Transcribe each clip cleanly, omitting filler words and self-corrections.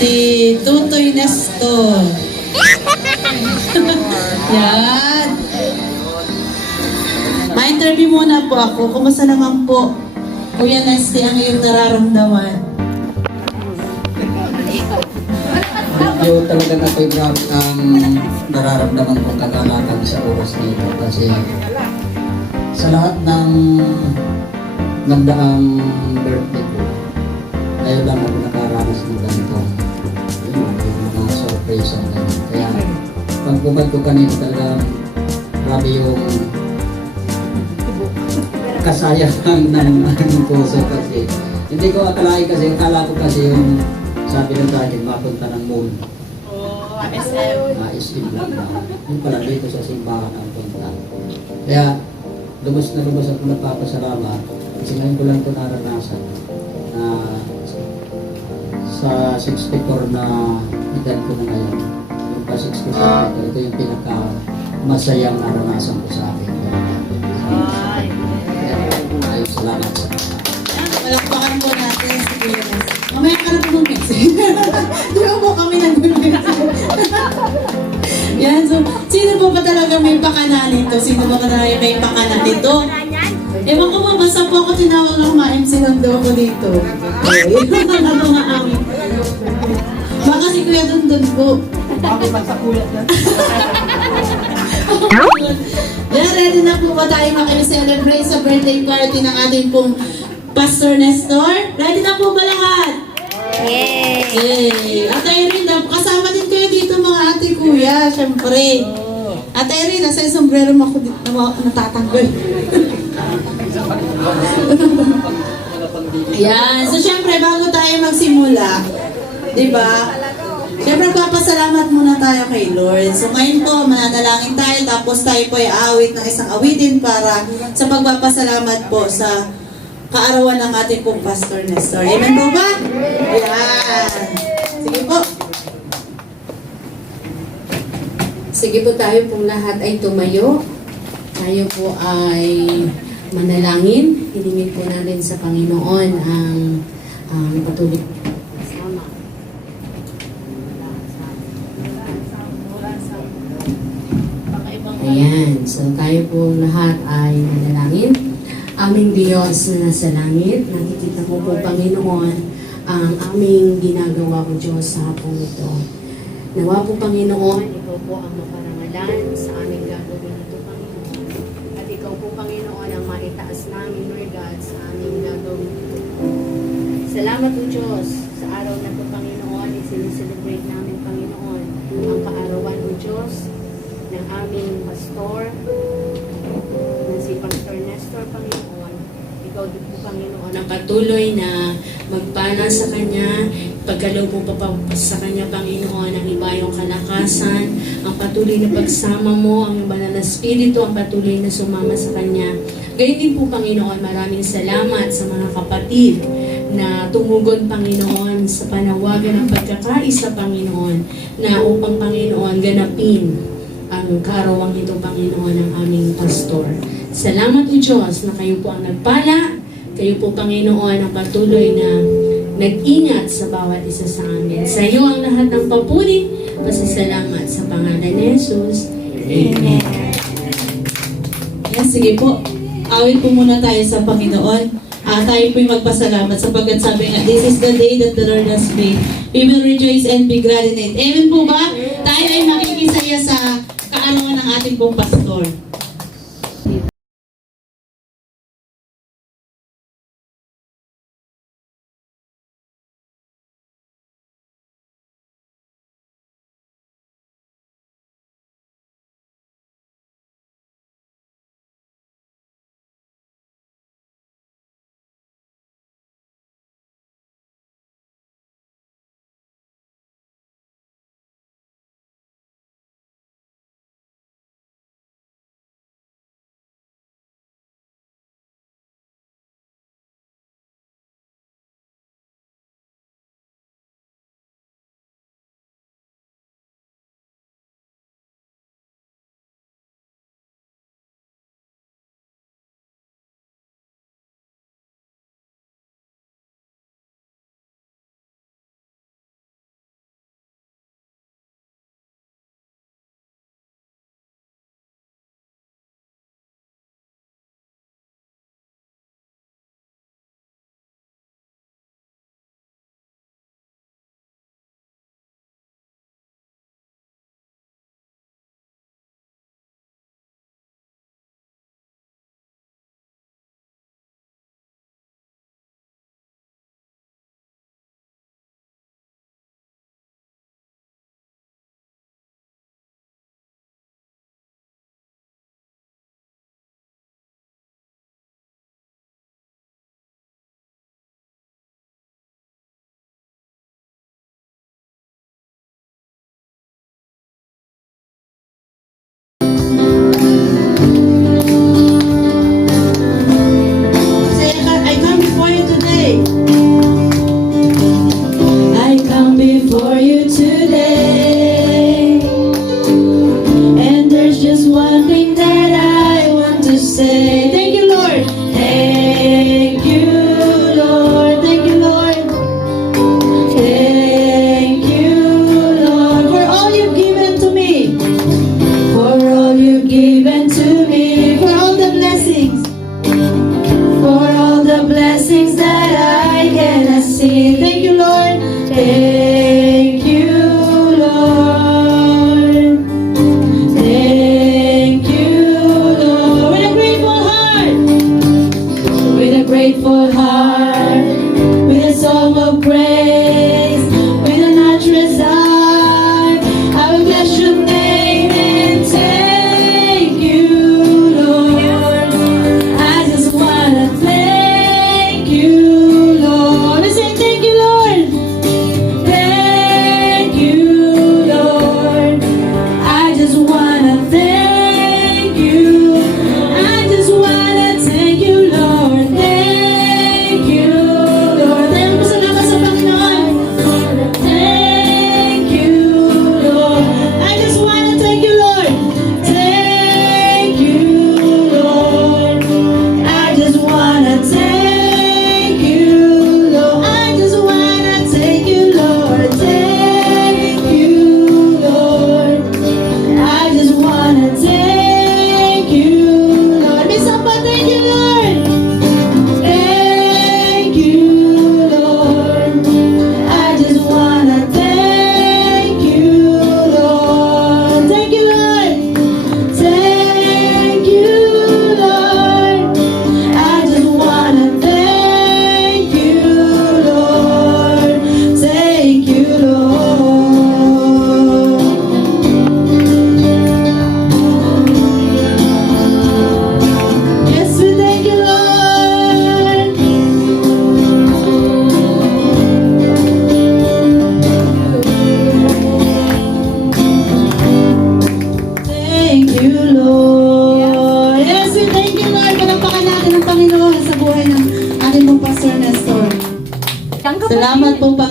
Si Tutoy Nestor. Yan. Ma-interview muna po ako. Kumusta naman po, Kuya Nesty, ang iyong nararamdaman? Medyo talaga na ito'y grabe ang nararamdaman kong kagalakan sa oras nito kasi sa lahat ng nagdaang birthday ko, ayaw lang ako nakaranas ng ganito. Yung mga surprise ang ganito. Kaya pag bumad ko kanina talaga grabe yung kasayahan ng puso kasi hindi ko akalain kasi, akala ko kasi yung sabi ng dahil mapunta ng mall. SM lang na. Yung pala dito sa simbahan ang punta. Kaya lubos ako nagpapasalamat kasi ngayon ko lang ito naranasan na sa 64 na edad ko na ngayon. Yung pa 64 na ito yung pinaka masayang naranasan ko sa akin. Kaya salamat sa mga. Palakpakan po natin si Kuya Nesty. Mamaya ka na po mag-mix. Di ba po kami nag-mix? Yan, so, sino po ba talaga may pakana nito? Sino ba talaga may pakana nito? Ewan ko ba, basta po ako tinawag ng ma-MC ng daw ko dito. Yun ang mga amin. Baka si Kuya Dundun po. Ako ba sa kulat na? Yan, ready na po ba tayo makikiselebrate sa birthday party ng ating pong Pastor Nestor? Ready na po ba lahat? Yay! Yay! At Irene, kasama din kayo dito mga ate kuya, syempre. At Irene, nasa sombrero mo ako dito natatanggal. Yan. So syempre, bago tayo magsimula, di ba? Syempre, papasalamat muna tayo kay Lord. So ngayon po, mananalangin tayo, tapos tayo po ay awit ng isang awitin para sa pagpapasalamat po sa kaarawan ng ating pong Pastor Nestor. Amen po ba? Yan. Sige po. Sige po, tayo pong lahat ay tumayo. Tayo po ay manalangin. Hilingin po natin sa Panginoon ang patuloy. Ayan. So tayo po lahat ay manalangin. Aming Diyos na nasa langit, nakikita ko po, Panginoon, ang aming ginagawa ko, Diyos, sa hapong ito. Nawa po, Panginoon, ikaw po ang maparangalan sa aming gagawin ito, Panginoon. At ikaw po, Panginoon, ang maitaas namin, Lord God, sa aming gagawin ito. Salamat po, Diyos, sa araw na ito, Panginoon, isiniselebrate namin, Panginoon, ang kaarawan, O Diyos, ng aming pastor, na si Pastor Nestor, Panginoon. Ikaw din po, Panginoon, ang patuloy na magpala sa Kanya, pagkalaw po pa sa Kanya, Panginoon, ang ibayong kalakasan, ang patuloy na pagsama mo, ang banal na Espiritu, ang patuloy na sumama sa Kanya. Gayun din po, Panginoon, maraming salamat sa mga kapatid na tumugon, Panginoon, sa panawagan ng pagkakaisa, Panginoon, na upang, Panginoon, ganapin ang karawang ito, Panginoon, ng aming pastor. Salamat po, Diyos, na kayo po ang nagpala, kayo po, Panginoon, ang patuloy na nag-ingat sa bawat isa sa amin. Sa iyo ang lahat ng papuri, pasasalamat sa pangalan ni Jesus. Amen. Yes, sige po. Awit po muna tayo sa Panginoon. Tayo po'y magpasalamat sapagkat sabi nga, this is the day that the Lord has made. We will rejoice and be glad in it. Amen po ba? Tayo ay makikisaya sa kaarawan ng ating pong pastor.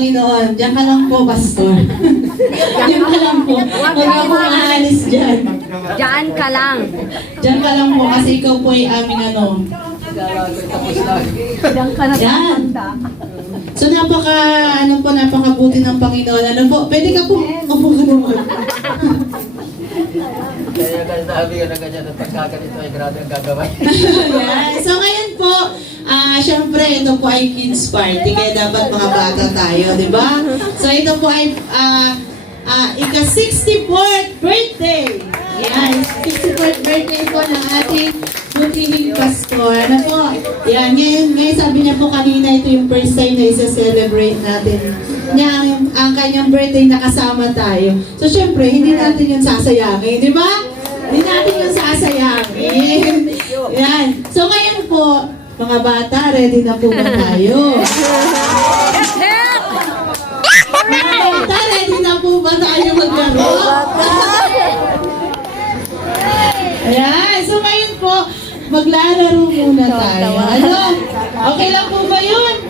Panginoon. Diyan ka lang po, Pastor. Diyan ka lang po. Huwag ka po aalis dyan. Diyan ka lang. Diyan ka lang po kasi ikaw po ay aming ano. Diyan ka na Yan. So napakabuti ng Panginoon. Ano po? Pwede ka po. Opo ka naman. Kaya sabi ko na ganyan at pagkaganito ay grabe ang gagawin. Yan. So ngayon po, syempre ito po ay kids party. Kaya dapat mga bata tayo, di ba? So ito po ay ika-64th birthday. Yan. 64th birthday po ng ating butihing pastor. Ano po? Yan. Ngayon sabi niya po kanina, ito yung first time na isa-celebrate natin niya ang kanyang birthday na kasama tayo. So syempre, hindi natin yung sasayangin, di ba? Hindi natin yung sasayangin. Yan. So ngayon po, mga bata, ready na po ba tayo? Mga bata, ready na po ba tayo maglaro? Ayan. So ngayon po, maglalaro muna tayo. Ano? Okay lang po ba yun?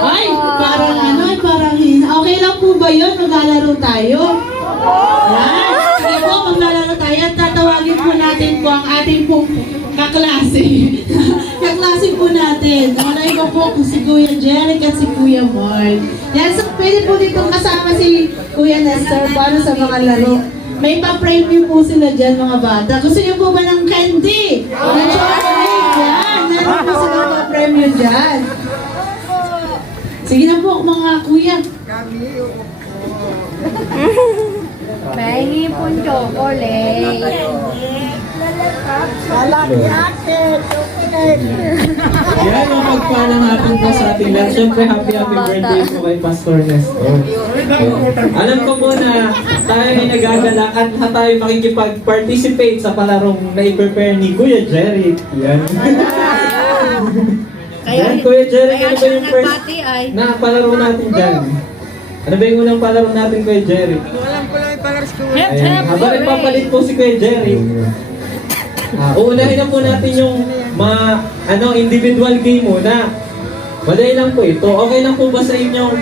Ay, parang okay lang po ba yun? Maglalaro tayo? Yan. Sige po, maglalaro tayo at tatawagin po natin po ang ating pong kaklase. Kaklase po natin. Malay ko po kung si Kuya Jeric at si Kuya Mark. Yan, so pwede po dito kasama si Kuya Nestor para sa mga laro. May pa-preview po sila dyan mga bata. Gusto niyo po ba ng candy? Ng chocolate? Yan. Meron po sila pa-preview dyan. Sige na po mga kuya. Pahingi po yung chocolate. Yan ang pagpala natin po sa ating lahat. Siyempre, happy birthday po kay Pastor Nestor. Alam ko po na tayo ay nagagalak at tayo makikipag-participate sa palarong na i-prepare ni Kuya Jerry. Yan. Yan, Kuya Jerry, ano ba yung first na palaro natin dyan? Ano ba yung unang palaro natin, Kuya Jerry? Ayan, habang nagpapalit po si Kuya Jerry, uunahin na po natin yung mga individual game muna. Madali lang po ito. Okay lang po ba sa inyong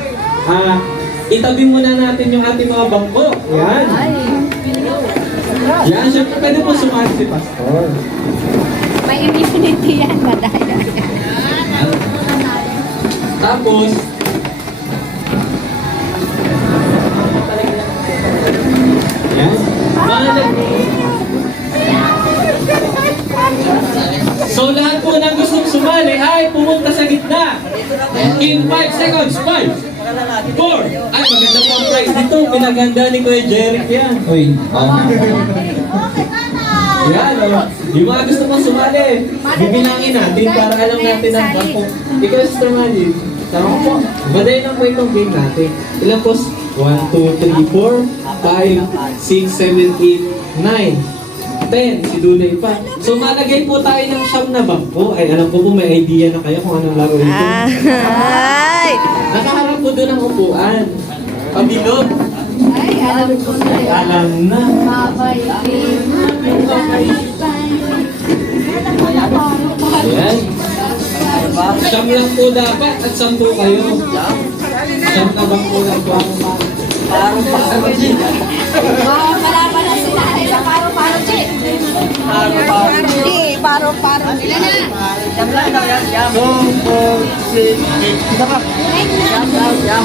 itabi muna natin yung ating mga bangko? Yan. Yan, syempre pwede po sumali si Pastor. May immunity yan, madaya. Tapos, yan. So lahat po na gustong sumali ay pumunta sa gitna. In 5 seconds, 5, 4. Ay, maganda po ang prize dito. Pinaganda ni Kuya Jeric yan. Uy, Yan, yung mga gusto mong sumali, bibilangin natin para alam natin ang bangko. Ikaw, Sister Manny, tama po. Baday lang po itong game natin. Ilan po? 1, 2, 3, 4, 5, 6, 7, 8, 9. 10, si Dunay pa. So malagay po tayo ng siyam na bangko. Ay, alam ko po may idea na kayo kung anong laro ito. Nakaharap po doon ang upuan. Pabilog. Ay, alam ko na yun. Alam na. Ayan. Siyam lang po dapat at 10 kayo. Siyam na bangko lang po. Parang pakasabagin. Malaban na sila sa paro-paro, Che. Hindi, paro-paro. Ilan na? Yam lang daw, yam. 2, 4, 6, 8. Isa pa. Yam.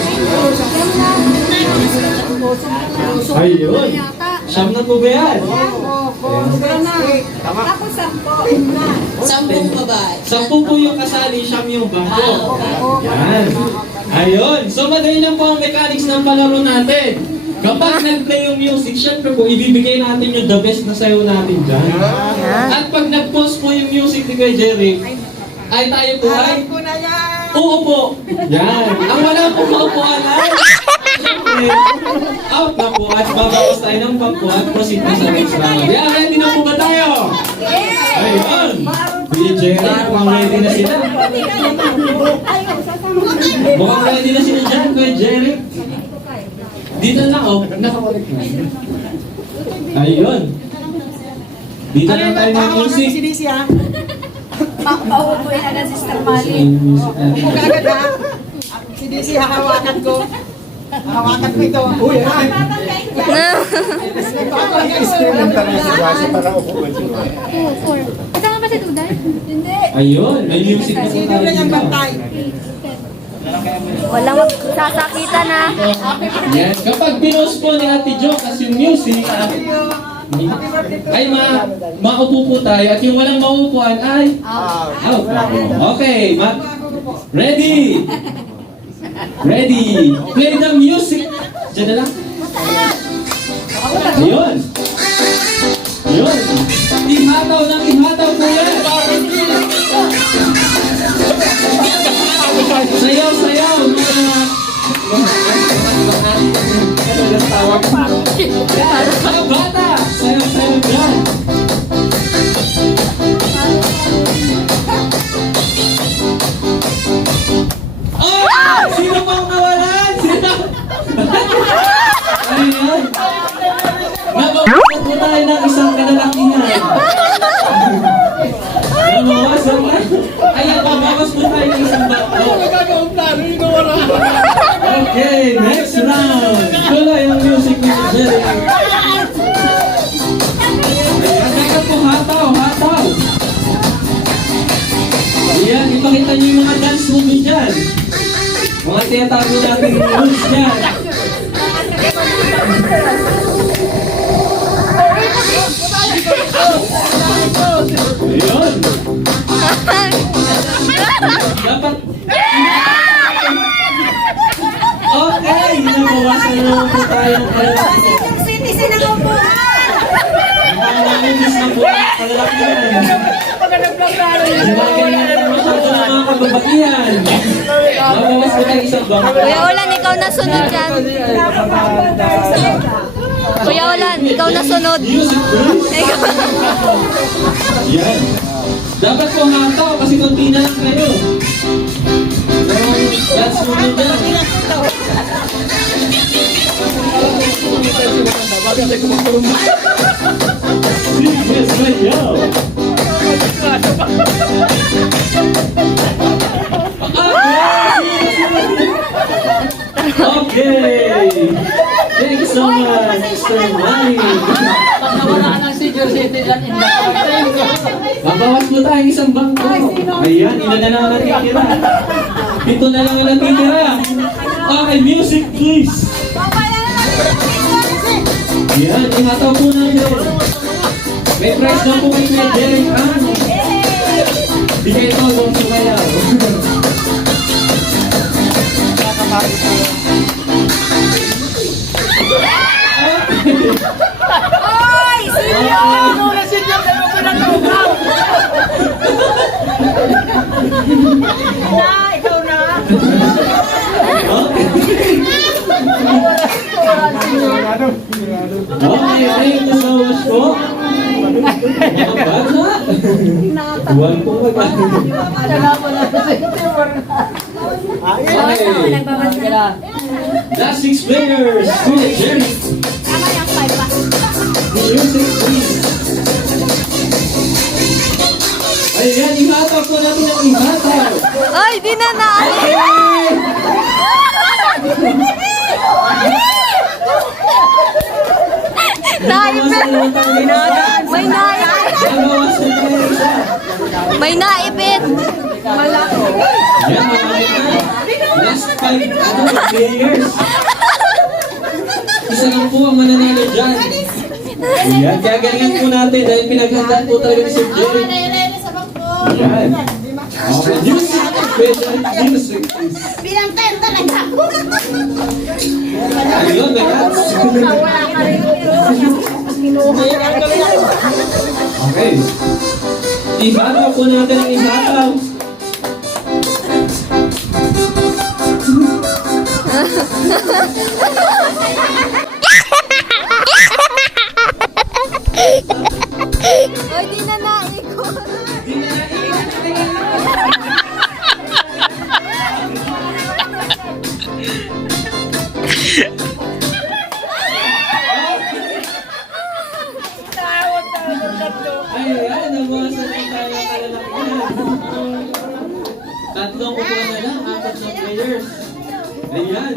Ayun. Siyam na po ba yan? Ako 10. 10 babae. 10 po yung kasali, siyam yung bangko. Yan. Ayun. So madali lang po ang mechanics ng palaro natin. Kapag nag-play yung music, syempre po, ibibigay natin yung the best na sayo natin dyan. At pag nag-pause po yung music ni Kuya Jerry, ay tayo po ay uupo. Yan. Ang wala po maupuan ay, syempre, out na po at babawas tayo ng bangko at proceed na sa next round. Yan, ready na po ba tayo? Ayun. Kuya Jerry, mukhang ready na sila. Mukhang ready na sila dyan, Kuya Jerry. Dito lang, nakakulik na. Ayun. Dito lang tayo ng music. Pauupuin agad si Sister Mali. Hindi siya hawakan ko. Hawakan ko ito. Uy, ay. Screen lang tayo si Basa para upuan si Basa. Kasama ba si Tuday? Hindi. Ayun, may music na po Sino tayo na yung dito. bantay? Walang sasakitan na. Yes, kapag pinost po ni Ate Jo kasi yung music, ay maupo po tayo at yung walang maupuan ay out. Okay, ready? Ready? Play the music. Diyan na lang. Ayun. Ayun. Ihataw ng ihataw po yan. Sayaw, sayaw. Mga bata, sayaw, sayaw dyan. Oh! Sino pang nawalan? Sino? Ayun. Nabawasan po tayo ng isang kalalakihan. Nabawasan na. Ayan, babawas po tayo ng isang bato. Okay, next round. Tuloy ang music ni Jerry. Ayan, teka po, hataw, hataw. Ayan, ipakita niyo yung mga dance movie dyan. Mga tinatago natin yung rules dyan. Ayun. Dapat... Okay, nabawasan naman po tayong Yung citizen ang upuan. Pangangingis na po ang kalalakihan. Gumagana natin masyado ng mga kababaihan. Mabawas ko tayo isang bangko. Kuya Ulan, ikaw na sunod dyan. Kuya Ulan, ikaw na sunod. Music please. Yan. Dapat po hataw kasi konti na lang kayo. So, that's muna dyan. Sige, sayaw. Okay. Thank you so much, Mr. Manny. Babawas mo tayo isang bangko. Ayan, ilan na lang natitira. 7 na lang yung natitira. Okay, music please. Ayan, ihataw po natin. May prize na po kayo kay Derek Ang. Bigay ito nung sumayaw. Ay, sino? Ano na si Diyo? Ano pinatugaw? Na, ikaw na. Okay, thank you so much po. Mga bata. Buwan po ba? Okay. Last 6 players. Kuya Jerry. Tama yung 5 pa. Music please. Ayan, ihataw po natin ang ihataw. Ay, di na na. Naipit. May naipit. Nabawas na tayo isa. May naipit. Yan, mga last 5 players. Isa lang po ang mananalo dyan. Ayan, kaya galingan po natin dahil pinaghandaan po talaga ni Sir Jerry. Ayan. Okay, music. Special music. Bilang 10 talaga ako. Ayun, may cats. Okay. Ihataw po natin ang ihataw. Ay, di na naikot. Ayan, nabawasan po tayo ng kalalakihan. Tatlong upuan na lang, 4 na players. Ayan.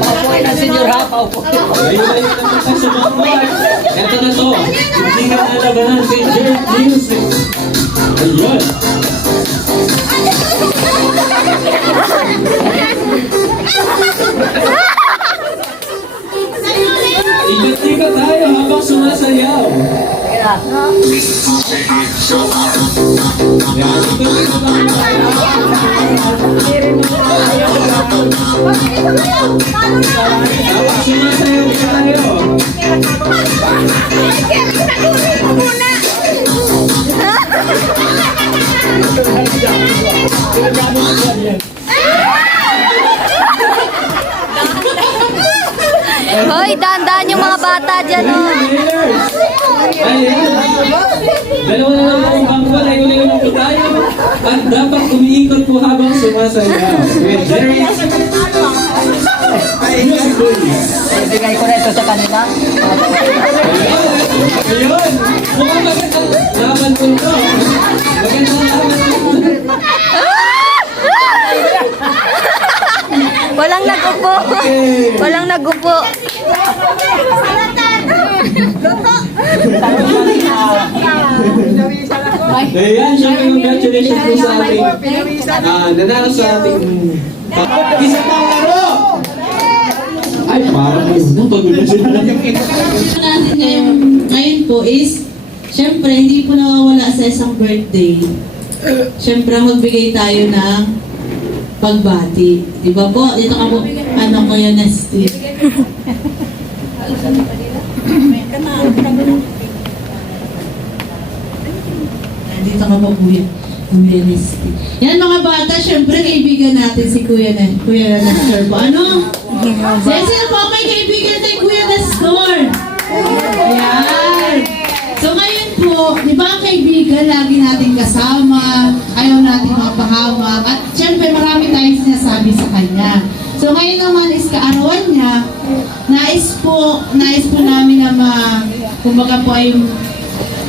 Okay na senior ha, paupo. Ngayon ay naman sa mga mark. Ito na to. Hindi ka nalabanan si Jerk Music. Ayan. Ikat-ikat tayo habang sumasayaw. Ayan, ikat-ikat tayo. Habang sumasayaw tayo. Hoy, dahan-dahan yung mga bata dyan, oh. Ayan. Dalawa na lang ang bangko, layo-layo lang po tayo. At dapat umiikot po habang sumasayaw. With Jerry. Ibigay ko na ito sa kanila. Ayun! Mukhang magandang laban po ito. Magandang laban po ito. Walang nagupo. Walang nagupo. Ayan, syempre congratulations po sa ating nanalo sa ating isa pang laro! Ay, parang pagod na sila. natin ngayon po is, syempre, hindi po nawawala sa isang birthday. Syempre, magbigay tayo ng pagbati. Di ba po? Dito ka po, ano ko yun, Nesty. Dito ka po, Kuya Nesty. Yan mga bata, syempre, kaibigan natin si Kuya Nestor po. Ano? Sino po may kaibigan kay Kuya Nestor? Yan. So ngayon po, di ba ang kaibigan lagi natin kasama, ayaw natin makapahamak, at syempre marami tayong sinasabi sa kanya. So ngayon naman is kaarawan niya, nais po namin na kumbaga po ay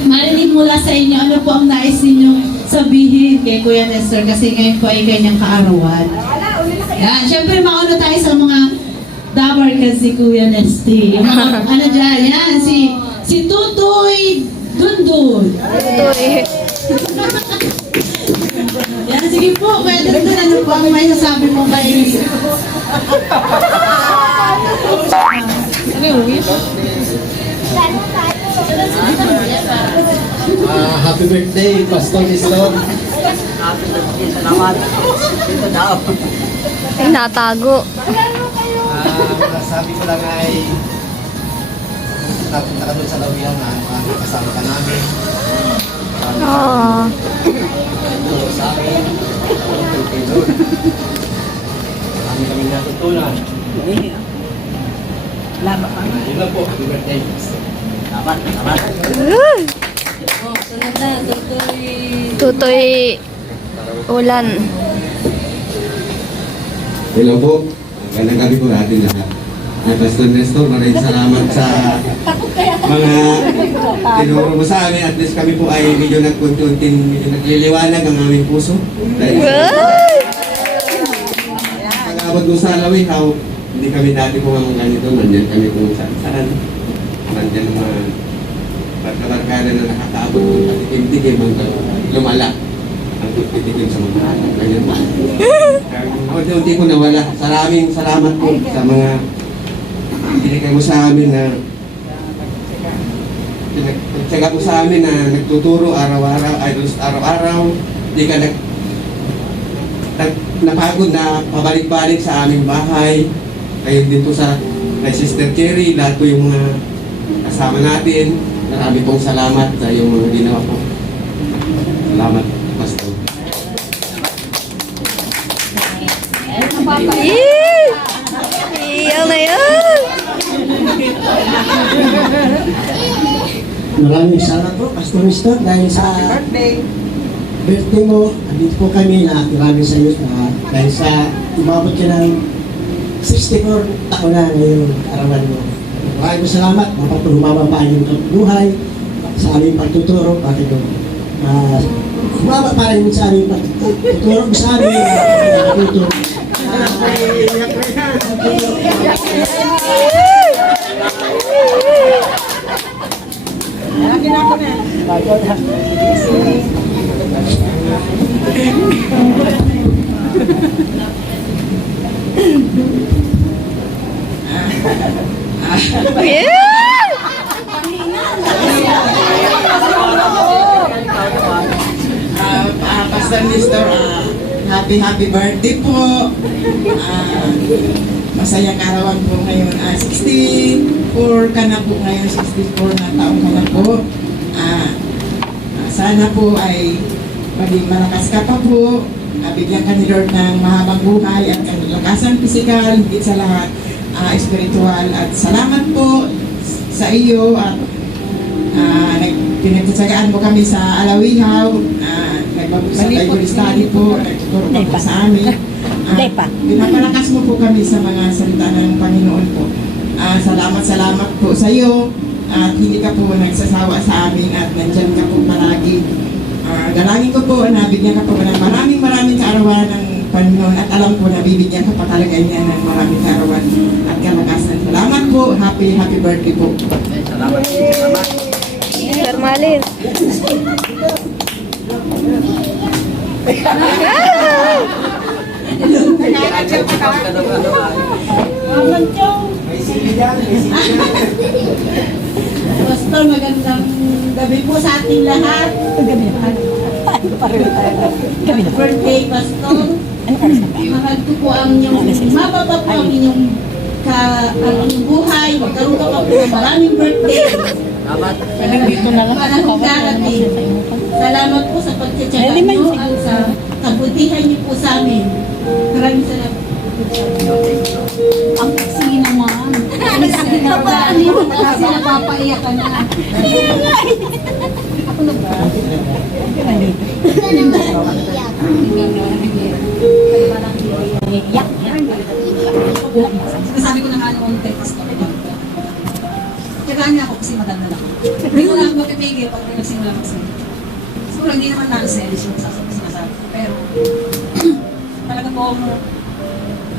marinig mula sa inyo, ano po ang nais ninyong sabihin kay Kuya Nestor kasi ngayon po ay kanyang kaarawan. Yan, syempre mauna tayo sa mga dabar kasi Kuya Nesty. Yung mga, ano dyan, yan, si Tutoy Dundun. Yan, sige po, Kuya Dundun, ano po ang may sasabi mo kay... Happy birthday, Pastor Nestor. Salamat. Dito daw. Ay, natago. Sabi ko lang ay napunta ka doon sa Lawian na kasama ka namin. Oh. Tulog sa akin. Kami kami natutunan. Salamat. Yun lang po, happy birthday. Salamat. Salamat. Tutoy Ulan. Hello po. Magandang gabi po natin lahat. Pastor Nestor, maraming salamat sa mga tinuro mo sa amin. At least kami po ay medyo medyo nagliliwanag ang aming puso. Dahil sa pag-abot mo sa Alawi, hindi kami dati po mga ganito. Nandiyan kami kung saan. Nandiyan ang mga barkada na nakakaabot kung patikim-tikim hanggang lumala ang patikim sa mga anak. Ganyan po. Unti-unti ko nawala. Maraming salamat po sa mga binigay mo sa amin na pinagtsaga mo sa amin na nagtuturo araw-araw, idols araw-araw. Hindi ka napagod na pabalik-balik sa aming bahay. Kayo din po sa kay Sister Cherry, lahat po yung mga kasama natin. Marami pong salamat sa yung mga ginawa po. Salamat, Pastor. Iyan na yan. Maraming salamat po, Pastor Nestor, dahil sa birthday mo, andito po kami na maraming sa iyo dahil sa umabot ka ng 64 taon na ngayong arawan mo. Maraming salamat, mapagpahumaba pa ang iyong buhay sa aming pagtuturo, bakit umabot pa rin sa amin, tutulong sa amin, nakatutulong. Pastor Nestor, happy birthday po. Masayang arawan po ngayon. 64 ka na po ngayon, 64 na taong ka na po. Sana po ay maging malakas ka pa po. Bigyan ka ni Lord ng mahabang buhay at kalakasan pisikal, higit sa lahat, espiritual. At salamat po sa iyo at pinagtsatsagaan mo kami sa Alawihaw, sa Bible study po, nagtuturo ka po sa amin. Pinapalakas mo po kami sa mga salita ng Panginoon po. Salamat po sa iyo at hindi ka po nagsasawa sa amin at nandyan ka po palagi. Dalangin ko po na bigyan ka po ng maraming kaarawan ng Panginoon at alam ko na bibigyan ka pa talaga niya ng maraming kaarawan at kalakasan. Salamat po. Happy birthday po. Salamat. Sir Malin. Pastor, magandang gabi po sa ating lahat. Birthday, Pastor. Mahal ko po ang inyong, mababa po ang inyong buhay. Magkaroon ka pa po ng maraming birthday. Panahon darating. Salamat po sa pagtsatsaga nyo at sa kabutihan niyo po sa amin. Maraming salamat. Ang kasi naman. Kasi napapaiyak ka na. Ako na ba? Sabi ko na nga noong text ko. Tsagaan niya ako kasi maganda lang. Hindi ko lang mapipigil pag may nagsimula magsalita. Siguro hindi naman nonsense yung sinasabi ko. Pero talaga po,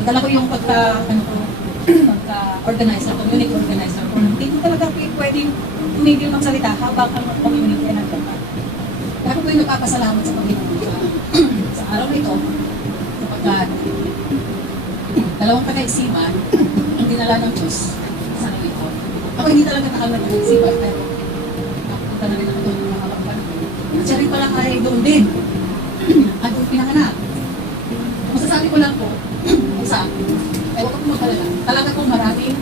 dala ko yung pagka-organizer, community organizer ko. Hindi ko talaga pwedeng tumigil magsalita habang ang community ay nagkata. Kaya ko po yung nagpapasalamat sa Panginoon sa araw na ito, sapagkat dalawang panaisipan ang dinala ng Diyos sa araw ito. Ako hindi talaga nakalala ng isipan, pero napunta na rin ako doon ng mga panahon. At siya rin pala ay doon din. At doon pinanganak. Masasabi ko lang po, sa akin, ay huwag akong magkalala. Talaga po maraming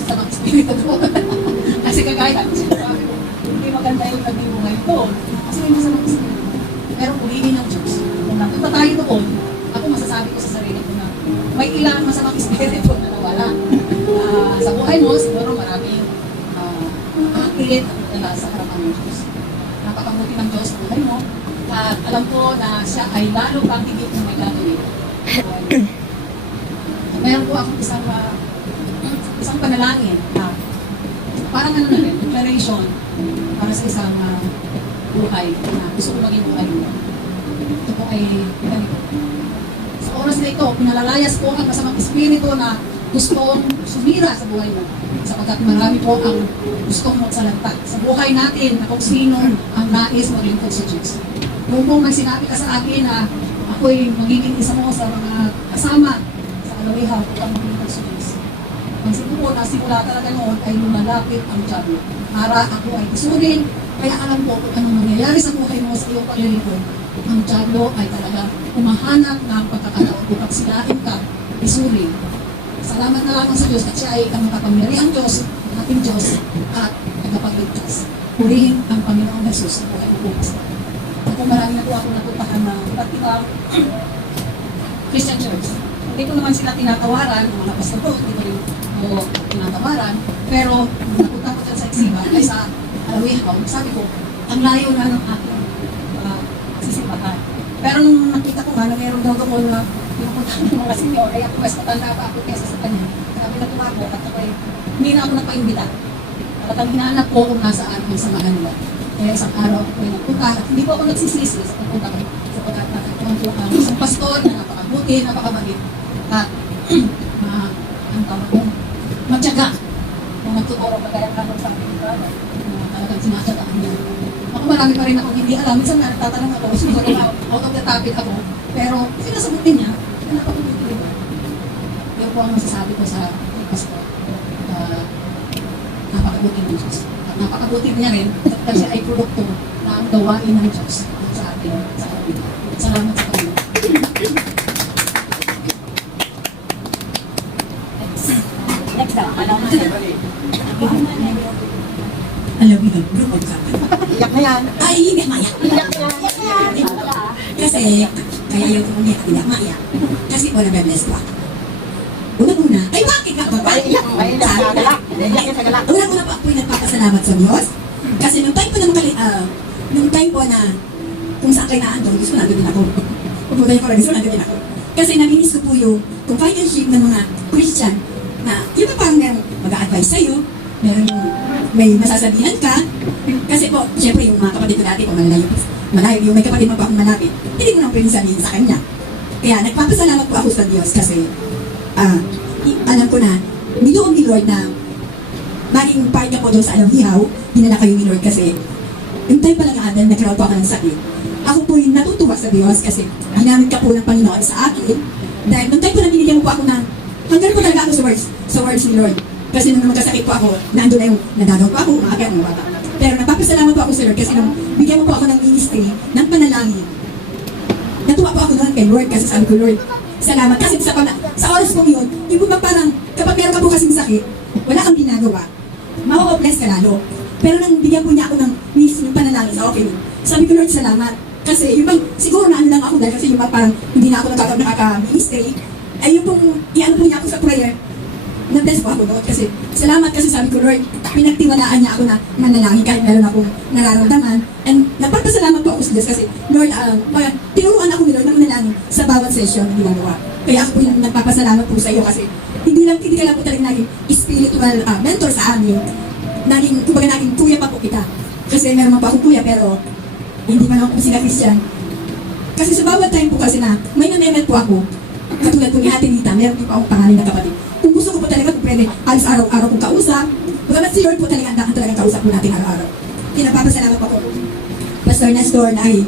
sa mga espiritu doon. Kasi kagaya, sinasabi ko, hindi maganda yung naging mo ngayon doon. Kasi may masamang espiritu. Pero pumili ng Diyos. Kung napunta tayo doon, ako masasabi ko sa sarili ko na may ilang masamang espiritu na nawala. Sa buhay mo, siguro maraming kilit at sa harapan ng Diyos. Napakabuti ng Diyos sa buhay mo. At alam ko na siya ay lalo pang higit na may gagawin. Meron po akong isang panalangin na parang ano na rin, declaration para sa isang buhay na gusto ko maging buhay mo. Ito po ay ganito. Sa oras na ito, pinalalayas po ang masamang espiritu na gustong sumira sa buhay mo. Sapagkat marami po ang gustong magsalanta sa buhay natin na kung sino ang nais maglingkod sa Diyos. Kung po may sinabi ka sa akin na ako'y magiging isa mo sa mga kasama sa Alawihaw upang maglingkod sa Diyos. Ang siguro na simula talaga noon ay lumalapit ang diablo. Para ako ay isurin, kaya alam ko kung anong mangyayari sa buhay mo sa iyong paglilingkod. Ang diablo ay talaga umahanap ng pagkakataon upang silain ka, isurin. Salamat na lamang sa Diyos at siya ay ang makapangyarihang Diyos, ating Diyos at nagpapagligtas. Purihin ang Panginoong Jesus sa buhay mo bukas. Ako marami na po ako napuntahan na iba't ibang Christian Church. Hindi ko naman sila tinatawaran, mga pastor ko, hindi ko rin ako tinatawaran. Pero napunta ko dyan sa Exiba, ay sa Alawihaw, sabi ko, ang layo na ng aking sisipahan. Pero nung nakita ko nga na meron daw doon na pinupunta ng mga senior, ay ako mas matanda pa ako kesa sa kanya. Sabi na tuwa ko at ako'y hindi na ako nagpaimbita. Talagang hinahanap ko kung nasaan ang samahan nila. Kaya isang araw ako ay nagpunta. At hindi po ako nagsisisi sa pagpunta ko. Sapagkat nakakawang po ang isang pastor na napakabuti, napakabait. At ang tawag mo, matyaga. Kung nagtuturo pa kaya ako sa akin, talagang sinasyagaan niya. Ako marami pa rin akong hindi alam. Minsan na nagtatanong ako, sumasagot ako, out of the topic ako. Pero sinasagot din niya, na napakabuti rin. Yun po ang masasabi ko sa pastor. Napakabuti ng Diyos. At napakabuti niya rin kasi ay produkto na ang gawain ng Diyos sa atin, sa atin. Salamat sa kanila. Next daw, alam mo Alam mo yung group of kapit. Iyak na yan. Ay, hindi maiyak. Kasi, kaya yung umiyak, hindi maiyak. Kasi po nabe-bless ko ako. Una-una, ay bakit ka ba? Una-una po ako'y nagpapasalamat sa Diyos. Kasi nung time po na kung saan kayo naandun, gusto ko nandun din ako. Pupunta yung gusto ko nandun din ako. Kasi naminis ko po yung companionship ng mga Christian na yung parang merong mag-a-advise sa'yo, meron yung may masasabihan ka. Kasi po, syempre yung mga kapatid ko dati po malayo yung may kapatid mo pa akong malapit, hindi mo nang pwede sabihin sa kanya. Kaya nagpapasalamat po ako sa Diyos kasi alam ko na, niloong ni Lord na maging part niya po doon sa Alawihaw, dinala kayo ni Lord kasi yung time pala nga nagkaroon po ako ng sakit. Ako po yung natutuwa sa Diyos kasi ginamit ka po ng Panginoon sa akin. Dahil nung time po na binigyan mo po ako ng, hanggang po talaga ako sa words ni Lord. Kasi nung magkasakit po ako, nandun na yung nadagaw po ako, umakyat ng bata. Pero napapasalamat po ako sa Lord kasi nung bigyan mo po ako ng ministry, ng panalangin. Natuwa po ako noon kay Lord kasi sabi ko, Lord, salamat. Kasi sa oras ko yun, yung ba parang kapag meron ka po kasing sakit, wala kang ginagawa, mako-bless ka lalo. Pero nang bigyan po niya ako ng ministry ng panalangin sa okay, sabi ko, Lord, salamat. Kasi yung bang, siguro na ano lang ako dahil kasi yung bang parang hindi na ako nakaka-ministry, ay yung pong iyan po niya ako sa prayer, na-bless po ako doon kasi salamat kasi sabi ko, Lord, pinagtiwalaan niya ako na manalangin kahit meron akong nararamdaman. And nagpapasalamat po ako sa Diyos kasi, Lord, tinuruan ako ni Lord na manalangin sa bawat session na ginagawa. Kaya ako po yung nagpapasalamat po sa iyo kasi hindi ka lang po talaga naging spiritual mentor sa amin. Kumbaga naging kuya pa po kita. Kasi meron pa akong kuya pero hindi man ako sila Christian. Kasi sa bawat time po kasi na may namemet po ako, katulad po ni Ate Nita, meron din po akong pangalan na kapatid. Kung gusto ko po talaga kung pwede, alis araw-araw kong kausap. Bagamat si Lord po talaga ang talagang kausap po natin araw-araw. Pinapapasalamat po ako. Pastor Nestor na ay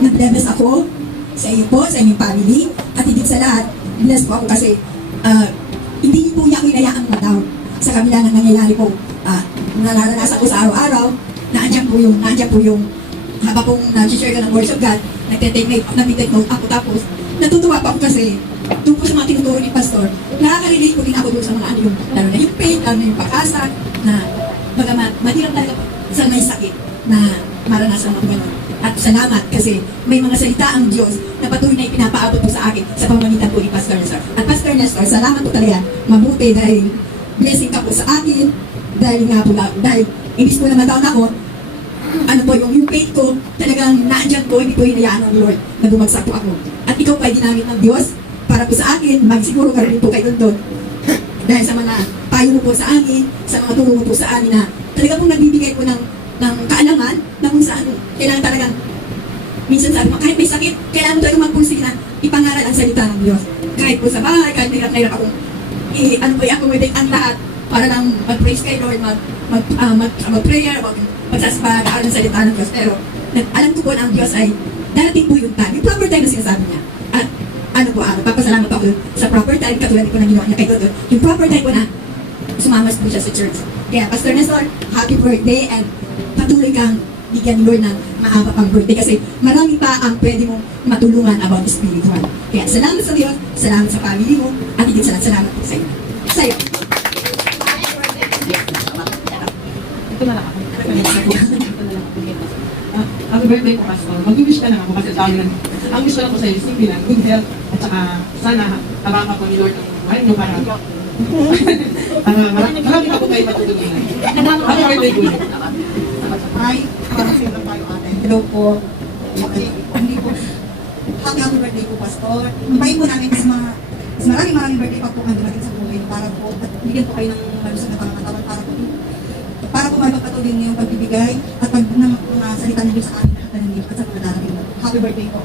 nag-bless ako sa iyo po, sa inyong family. At higit sa lahat, bless po ako kasi hindi po niya ako inayaang ma-down sa kabila ng nangyayari po nararanasan ko sa araw-araw na andyan po yung habang pong nag-share ka ng words of God, nag-take note ako tapos natutuwa pa ako kasi doon po sa mga tinuturo ni Pastor, nakaka-relate ko din ako doon sa mga ano yung, lalo na yung pain, lalo na yung pag-asa, na bagamat, mahirap talaga sa may sakit na maranasan ako gano'n. At salamat kasi may mga salita ang Diyos na patuloy na ipinapaabot po sa akin sa pamamagitan po ni Pastor Nestor. At Pastor Nestor, salamat po talaga, mabuti dahil blessing ka po sa akin, dahil nga po, dahil ibig po na mataon ako, ano po yung faith ko, talagang naandyan po, hindi po hinayaan ng Lord na bumagsak po ako. At ikaw pa ay ginamit ng Diyos para po sa akin, magsiguro ka rin po kayo doon. Dahil sa mga payo mo po sa amin, sa mga tulong mo po sa amin na talaga pong nagbibigay po ng kaalaman na kung saan kailangan talagang minsan sabi mo, kahit may sakit, kailangan mo talagang magpursige na ipangaral ang salita ng Diyos. Kahit po sa bahay, kahit hirap akong i-accommodate ang lahat para lang mag-praise kay Lord, mag-prayer, mag-aral ng salita ng Diyos. Pero alam ko po na ang Diyos ay darating po yung time, yung proper time na sinasabi niya. At papasalamat ako sa proper time, katulad po ng ginawa niya kay God. Yung proper time po na sumamas po siya sa church. Kaya Pastor Nestor, happy birthday and patuloy kang bigyan ni Lord ng maaba pang birthday kasi marami pa ang pwede mong matulungan about spiritual. Kaya salamat sa Diyos, salamat sa family mo, at higit sa lahat, salamat po sa iyo. Sa iyo. Ito na lang ako. Happy birthday po, Pastor. Mag-wish ka na ako kasi tayo lang. Ang wish ko lang po sa iyo, simple lang, good health, at saka sana habang po ni Lord ang buhay nyo para marami pa po kayo matutulungan. Happy birthday po. Hi, parang sila tayo ate. Hello po. Hindi po. Happy birthday po, Pastor. Bayin po namin mas maraming birthday pa po ang dumating sa buhay para po at bigyan po kayo ng malusog na pangkatawan para po mapatuloy niyo yung pagbibigay at ng mga salita niyo sa amin at nandito at sa mga darating. Happy birthday po.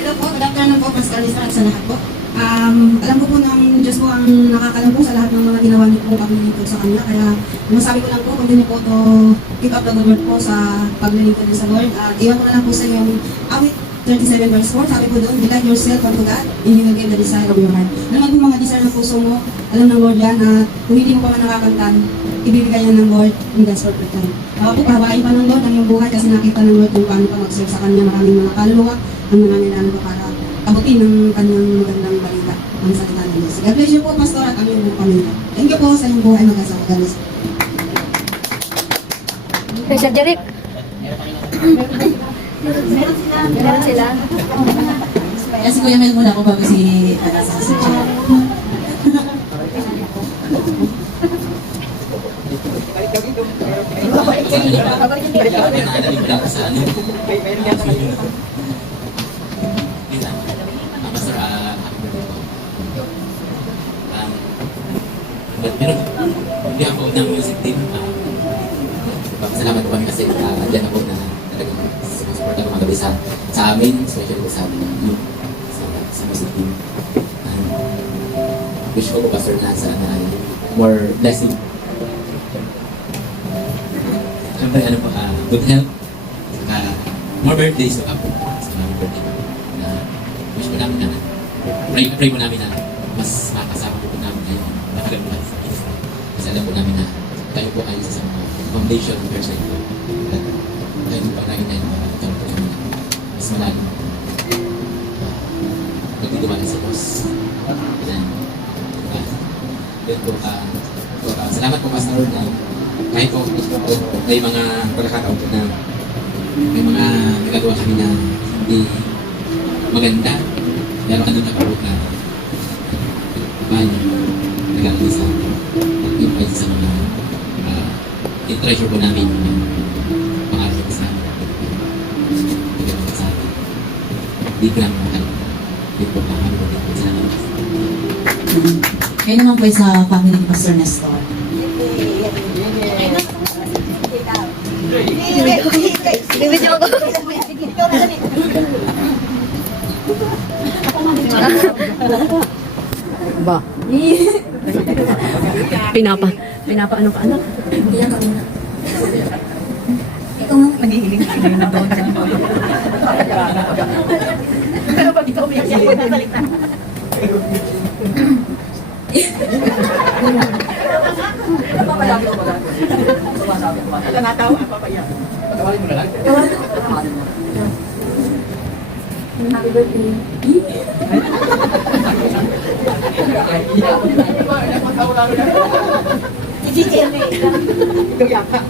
Hello po, good afternoon po, Pascal Lisa at sa lahat po. Alam ko po ng Diyos po ang nakakalam po sa lahat ng mga ginawa niyo po paglilingkod sa Kanya. Kaya masabi ko lang po, continue po to keep up the good work po sa paglilingkod niyo sa Lord. At iwan ko na lang po sa yung awit 37 verse 4. Sabi po doon, delight yourself unto God, and He will give the desire of your heart. Ano man po mga desire ng puso mo, alam ng Lord yan, at kung hindi mo pa man nakakantan, ibibigay yan ng Lord in God's perfect time. Baka po, pahabain pa ng Lord ang iyong buhay kasi nakita ng Lord kung paano pa mag-serve sa Kanya. Maraming mga kaluluwa ang nangangailangan pa para abutin ng Kanyang magandang balita ang salita ng Diyos. God bless you po, Pastor, at ang iyong pamilya. Thank you po sa iyong buhay mag-asawa. God bless. Sir Jeric. Meron sila. Kaya si Kuya Mel muna ako bago si si Cher. Pero hindi ako ng music team. Salamat po kami kasi dyan ako na talagang support ako magabi sa amin, especially sa amin sa music team. Wish ko po Pastor Lance na more blessing. Siyempre ano po, good health, saka more birthdays to come sa mga birthday. Wish ko namin na pray mo namin na mas makasama po namin kayo matagal po sa East. Kasi alam po namin na tayo po ay isa sa mga foundation ng Fair Side po. At tayo po parang na ikaw po namin mas malalim magdidiwala sa Diyos. Yan po, salamat po Pastor na kahit po may mga pagkakataon po na may mga nagagawa kami na hindi maganda. Pero ano na po na nag-aalis sa invite sa mga i-treasure po namin yung pangalan sa atin. Di ko lang mahal. Di po mahal po din. Salamat. Kayo naman po sa family ni Pastor Nestor. Bibidyo ko. Ba? Pinapaano ka anak? Ito nga, naghihiling tayo na doon. Pero pag ikaw umiyak siya, ako nasalita. Natawa, papayak. Pagkawalin mo na lang. Happy birthday. Ikaw yaka.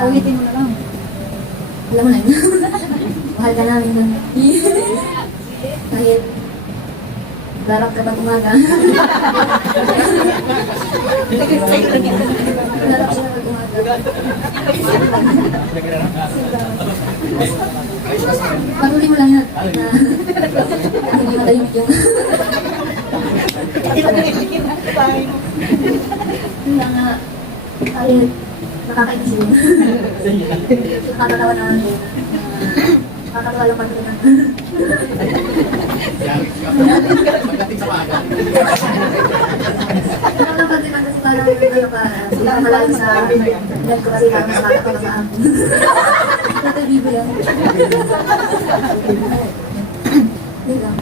Awitin mo na lang. Alam mo na yun. Mahal ka namin nun. Kahit darap ka pa umaga. Darap siya pa umaga. Panuli mo lang yan. Hindi matahimik yung... Hindi nga. Kahit nakakainis yun. Nakakatawa naman yun. Nakakatawa lang pag rin. Pagdating sa maaga. Alam naman din kasi parang sila malalim sa dahil ko kasi lang sa nakatawa sa amin. Nato bibo yan. Yun lang.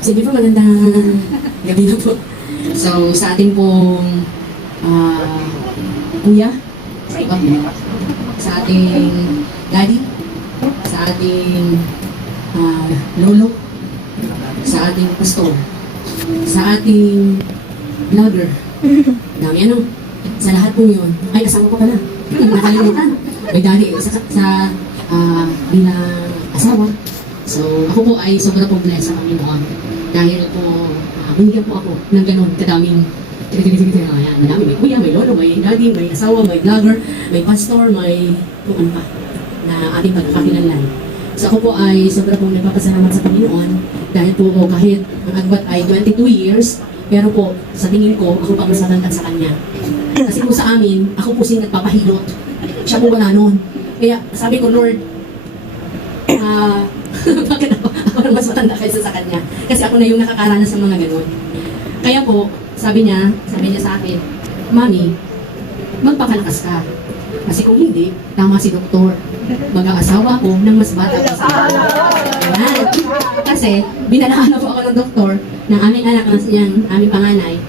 Sige po, magandang gabi na po. So, sa ating pong kuya, sa ating daddy, sa ating lolo, sa ating pastor, sa ating vlogger, dami ano, sa lahat po yun. Ay, kasama ko pala. Nakalimutan. may dali bilang asawa. So, ako po ay sobra pong blessed sa Panginoon. Dahil po, binigyan po ako ng ganun kadaming ayan, madami. May kuya, may lolo, may daddy, may asawa, may vlogger, may pastor, may kung ano pa na ating pagkakakilanlan. So ako po ay sobra pong nagpapasalamat sa Panginoon dahil po kahit ang agwat ay 22 years, pero po sa tingin ko, ako pa mas matanda sa kanya. Kasi po sa amin, ako po siyang nagpapahilot. Siya po wala noon. Kaya sabi ko, Lord, bakit ako na mas matanda kaysa sa kanya? Kasi ako na yung nakakaranas ng mga ganun. Kaya po, sabi niya sa akin, Mami, magpakalakas ka. Kasi kung hindi, tama si doktor. Mag-aasawa ko ng mas bata pa siya. Ayan. Kasi, binalaan na po ako ng doktor ng aming anak na siyang aming panganay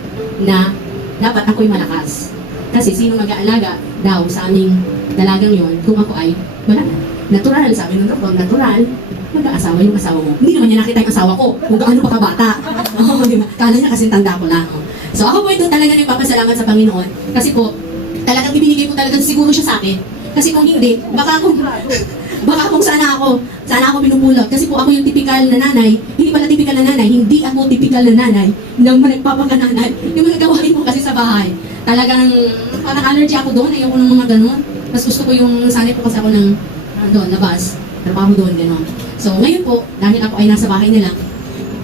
na dapat ako'y malakas. Kasi sino mag-aalaga daw sa aming dalagang yon kung ako ay wala na. Natural, sabi ng doktor, natural, mag-aasawa yung asawa mo. Hindi naman niya nakita yung asawa ko kung gaano pa kabata. Diba? Kala niya kasi tanda ko lang. So ako po ito talaga nagpapasalamat sa Panginoon kasi po talagang ibinigay po talaga siguro siya sa akin. Kasi kung hindi, baka kung sana ako pinupulot. Kasi po ako yung typical na nanay, hindi pala typical na nanay, hindi ako typical na nanay na nagpapakananay. Yung mga gawain ko kasi sa bahay. Talagang parang allergy ako doon, ayoko ng mga ganun. Mas gusto ko yung sanay po kasi ako ng doon, labas, trabaho doon, gano'n. So ngayon po, dahil ako ay nasa bahay nila,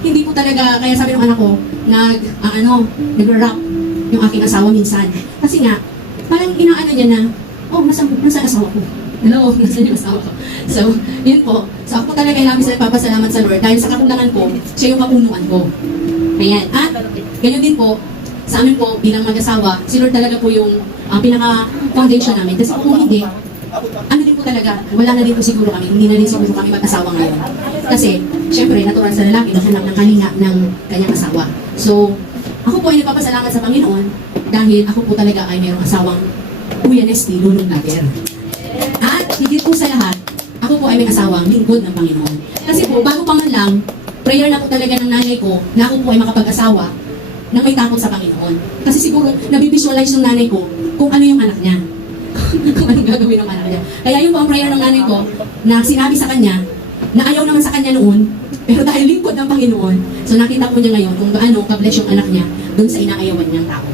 hindi po talaga, kaya sabi ng anak ko, nag-rap yung aking asawa minsan. Kasi nga, parang inaano niya na, oh, nasaan asawa ko? Hello, nasaan yung asawa ko? So, yun po. So, ako talaga yung labis na nagpapasalamat sa Lord dahil sa kakulangan ko, siya yung kapunuan ko. Ayan. At, ganyan din po, sa amin po, bilang mag-asawa, si Lord talaga po yung pinaka-foundation namin. Kasi kung hindi, ano din po talaga, wala na din po siguro kami, hindi na din siguro kami mag-asawa ngayon. Kasi, syempre, natural sa lalaki, naghanap ng kalinga ng kanyang asawa. So, ako po ay nagpapasalamat sa Panginoon dahil ako po talaga ay mayroong asawang Kuya Nesty, lulong natin. At, higit po sa lahat, ako po ay may asawang lingkod ng Panginoon. Kasi po, bago pa man lang, prayer na po talaga ng nanay ko na ako po ay makapag-asawa na may takot sa Panginoon. Kasi siguro, nabivisualize ng nanay ko kung ano yung anak niya. Kung anong gagawin ng anak niya. Kaya yung po ang prayer ng nanay ko na sinabi sa kanya na ayaw naman sa kanya noon, pero dahil lingkod ng Panginoon, so nakita po niya ngayon kung gaano ka-bless yung anak niya doon sa inaayawan niyang tao.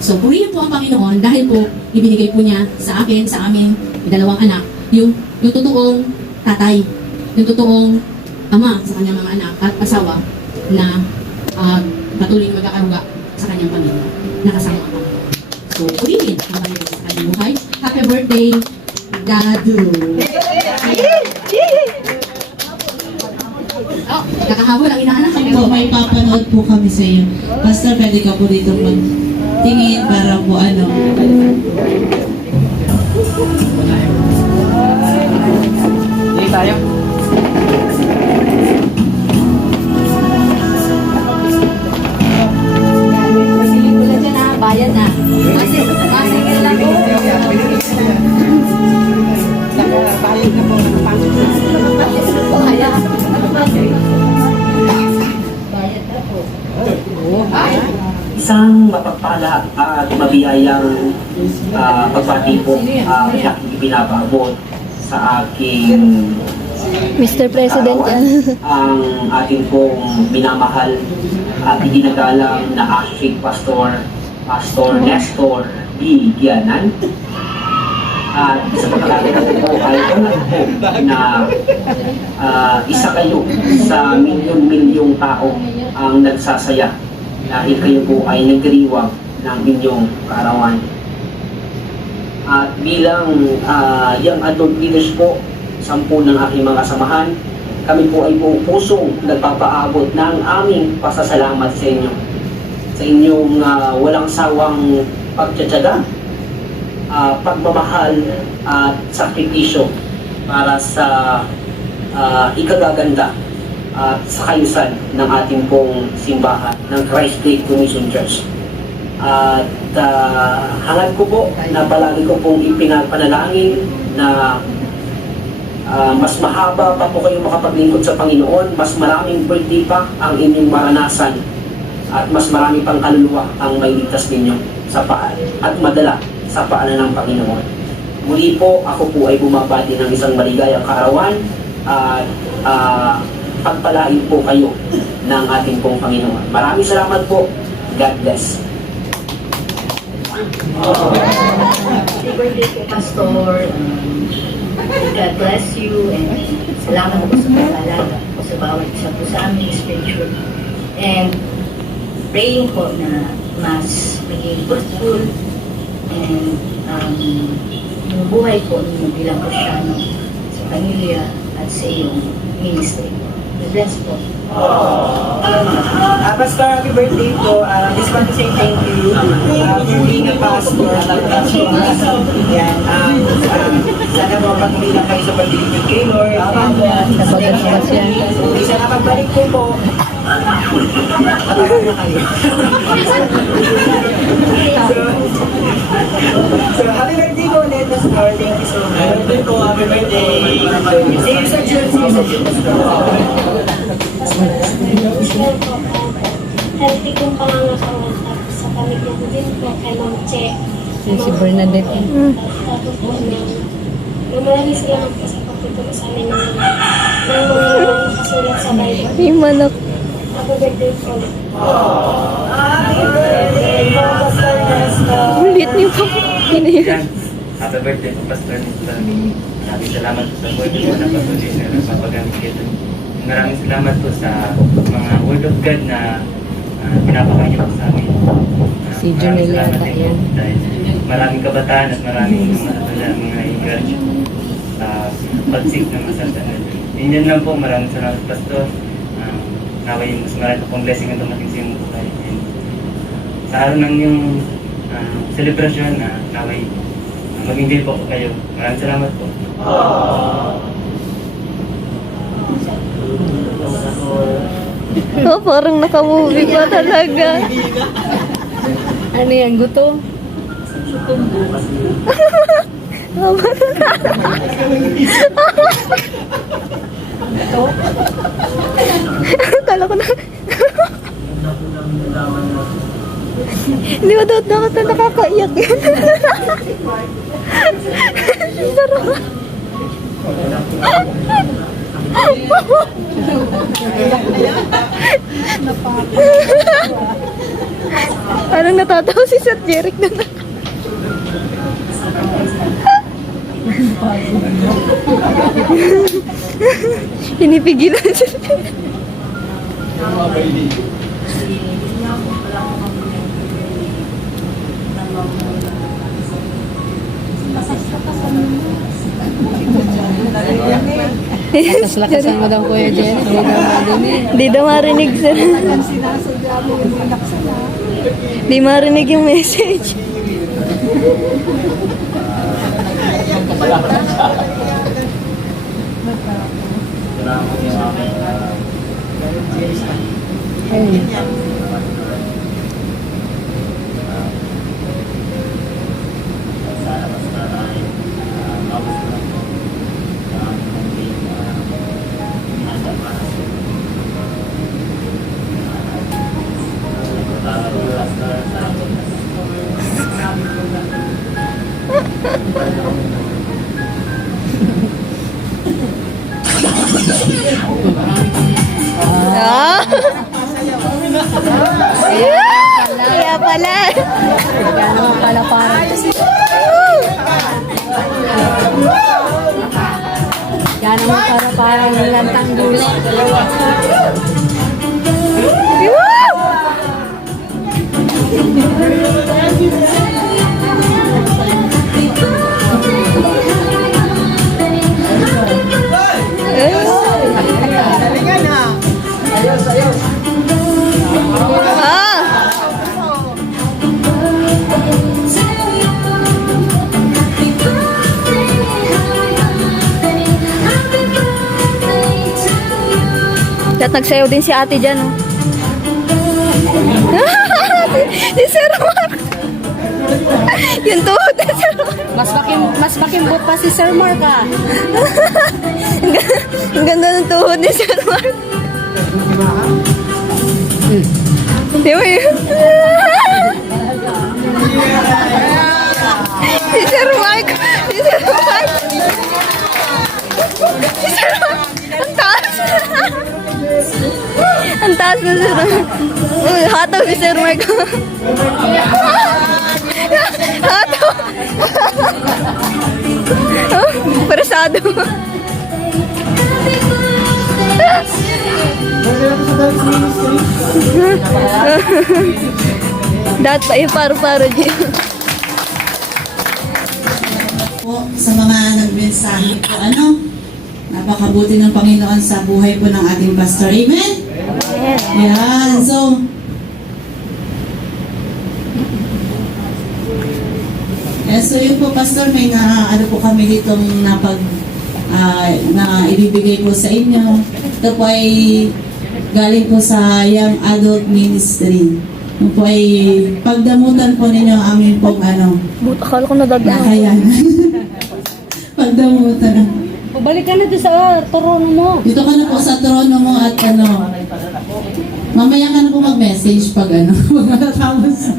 So purihin po ang Panginoon dahil po ibinigay po niya sa akin, sa aming dalawang anak, yung totoong tatay, yung totoong ama sa kanyang mga anak at asawa na patuloy na mag-aaruga sa kanyang pamilya, nakasama ang Panginoon. So purihin ang Panginoon sa kanyang buhay. Happy birthday, Dadu! Oh, kakahabol ang inaanak Po, may papanood po kami sa iyo. Pastor, pwede ka po dito magtingin para po ano. Hindi tayo. Masiling ko na dyan ha, bayan na. Kasi lang po. Nakabayad na po ng pangit. Kaya. Isang mapagpala at mabiyayang pagbati po aking ipinapaabot sa aking Mr. President ang ating pong minamahal at iginagalang na Ashik Pastor Nestor D. Gianan. At sa pagkakataon po ay alam po na isa kayo sa milyon-milyong tao ang nagsasaya dahil kayo po ay nagdiriwang ng inyong kaarawan. At bilang young adult leaders po, 10 ng aking mga samahan, kami po ay pusong nagpapaabot ng aming pasasalamat sa inyo. Sa inyong walang sawang pagtsatsaga, pagmamahal at sakripisyo para sa ikagaganda at sa kayusan ng ating pong simbahan ng Christ Great Commission Church. At hangad ko po na palagi ko pong ipinapanalangin na mas mahaba pa po kayo makapaglingkod sa Panginoon, mas maraming birthday pa ang inyong maranasan at mas marami pang kaluluwa ang may ligtas ninyo sa paan at madala sa paanan ng Panginoon. Muli po, ako po ay bumabati ng isang maligayang kaarawan at pagpalain po kayo ng ating pong Panginoon. Maraming salamat po. God bless. Happy birthday po, Pastor. God bless you and salamat po sa pag-alaga po sa bawat isa po sa amin spiritually. And praying po na mas maging fruitful and yung buhay po ninyo bilang Kristyano sa pamilya at sa iyong ministry. God bless po. Pastor, happy birthday po. Just want to say thank you for being a pastor. Yan. Sana po patuloy lang kayo sa paglilingkod kay Lord. Sana pagbalik ko po. Patagal na kayo. So, happy birthday po ulit, Pastor. Thank you so much. Happy birthday po. Happy birthday. See you sa June. See you sa June, Pastor. Healthy kong pangangatawan tapos sa pamilya ko din po kay Ma'am Che. Si Bernadette. Tapos po maraming salamat po sa pagtuturo sa amin ng mga nakasulat sa Bible. Yung manok. Happy birthday po. Happy birthday, Pastor Nestor. Ulit niyo po. Happy birthday po, Pastor Nestor. Maraming salamat po sa birthday mo na patuloy na napapagamit kayo. Maraming salamat po sa mga word of God na pinapakain niyo po sa amin. Si Junella salamat din po dahil maraming kabataan at maraming mga encourage sa pagsik ng masasanan. Yun lang po, maraming salamat, Pastor. Naway mas marami pong blessing ang dumating sa iyong buhay. And sa araw ng iyong celebration, naway maging deal po kayo. Maraming salamat po. Oh, parang nakamovie pa talaga. Ano yan, guto? Kala ko na. Hindi mo daw nakakaiyak yan. Sarap. Parang natatawa si Sir Jeric na na. Pinipigilan si Sir Jeric. Lakas-lakasan mo daw, Kuya Jen. Hindi daw marinig. Hindi marinig yung message. Kaya pala. Kaya naman pala parang. Kaya naman parang lantang gula. At nagsayaw din si ate dyan, oh. Si Sir Mark. Yung tuhod ni Sir Mark. Mas makimbot pa si Sir Mark, ah. Ang ganda ng tuhod ni Sir Mark. Di ba yun? Si Sir Mark. Si Sir na Sir Mark. Uy, hataw si Sir Mark. Hataw. Oh, presado. Dat pa yung paro-paro dyan. Po sa mga nagmensahe po, napakabuti ng Panginoon sa buhay po ng ating pastor. Amen? Yan. So, yun po, pastor, may po kami ditong na ibibigay po sa inyo. Ito po ay galing po sa Young Adult Ministry. Ito po ay pagdamutan po ninyo ang aming pong Akala ko nadagdag. Ayan. Pagdamutan. Balik ka na doon sa trono mo. Dito ka na po sa trono mo at mamaya ka na po mag-message pag matatapos.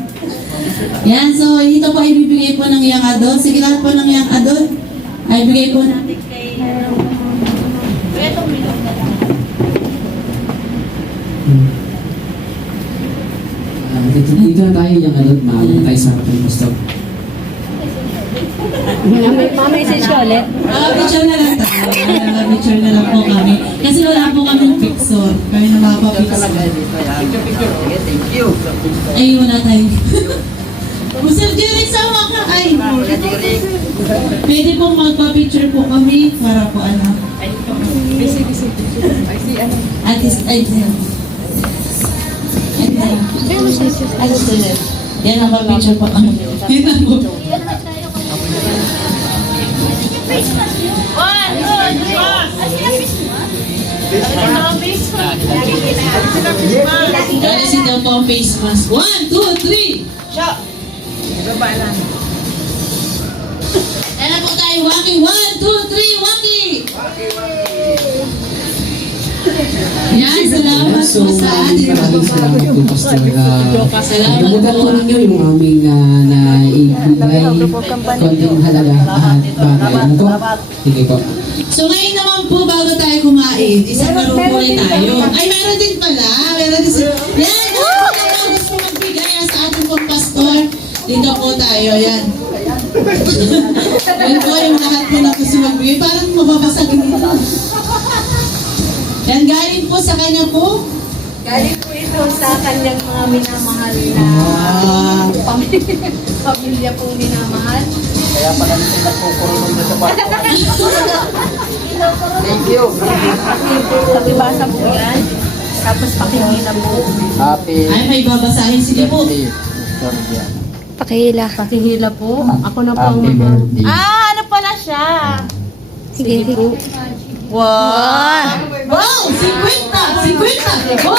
Yan, so ito po ay bibigay po ng Young Adult. Sige, lahat po ng Young Adult ay bigay po natin kay Dito na tayo yung maalam tayo sa ating pastor. Ma-message ka ulit. Picture na lang tayo. Picture na lang po kami. Kasi wala po kami picture. Kami na mapapicture. Thank you. Ay, wala tayo. Sir Jeric, sama ka. Ay, pwede pong magpa-picture po kami para po Yan ang pa-picture po kami. Yan ang po. Kasi daw po ang face mask. 1, 2, 3! Shot! Kaya po tayo, Waki. 1, 2, 3, Waki! Yan, salamat po sa ating Maraming salamat po, pastor. Salamat Namutan po po. ninyo yung aming naibigay konting halaga at bagay. Ano po? Sige po. So ngayon naman po, bago tayo kumain, isang laro po rin tayo. Ay, meron din pala. Meron din sila. Yan! Kung gusto magbigay sa ating pong pastor, dito po tayo. Yan. Yan po yung lahat po na gusto magbigay. Parang mababasagin nito. Yan, galing po sa kanya po. Galing po ito sa kanyang mga minamahal na pamilya pong minamahal. Kaya pala nito nagpukurulong na sa parko. Thank you. Pakibasa po yan. Tapos pakihila po. Happy. Ay, may babasahin. Sige po. Pakihila. Pakihila po. Ako na po ang Happy birthday. ano pala siya? Sige po. Wow! Wow! 50! 50! Oh,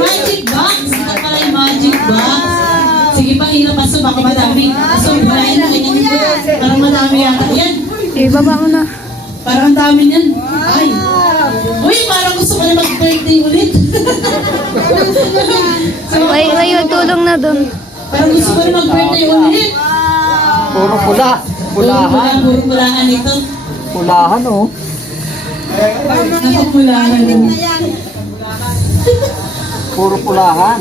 magic box! Ito pala yung magic box. Sige pa, hila paso. Baka madami. So, burahin na kanya nito. Parang madami yata. Yan. Ibaba mo na. Parang ang dami niyan. Ay. Uy, parang gusto ko na mag-birthday ulit. May tulong na doon. Parang gusto ko na mag-birthday ulit. Puro pula. Pulahan. Puro pulahan ito. Pulahan oh. Nakapulahan mo. Puro pulahan.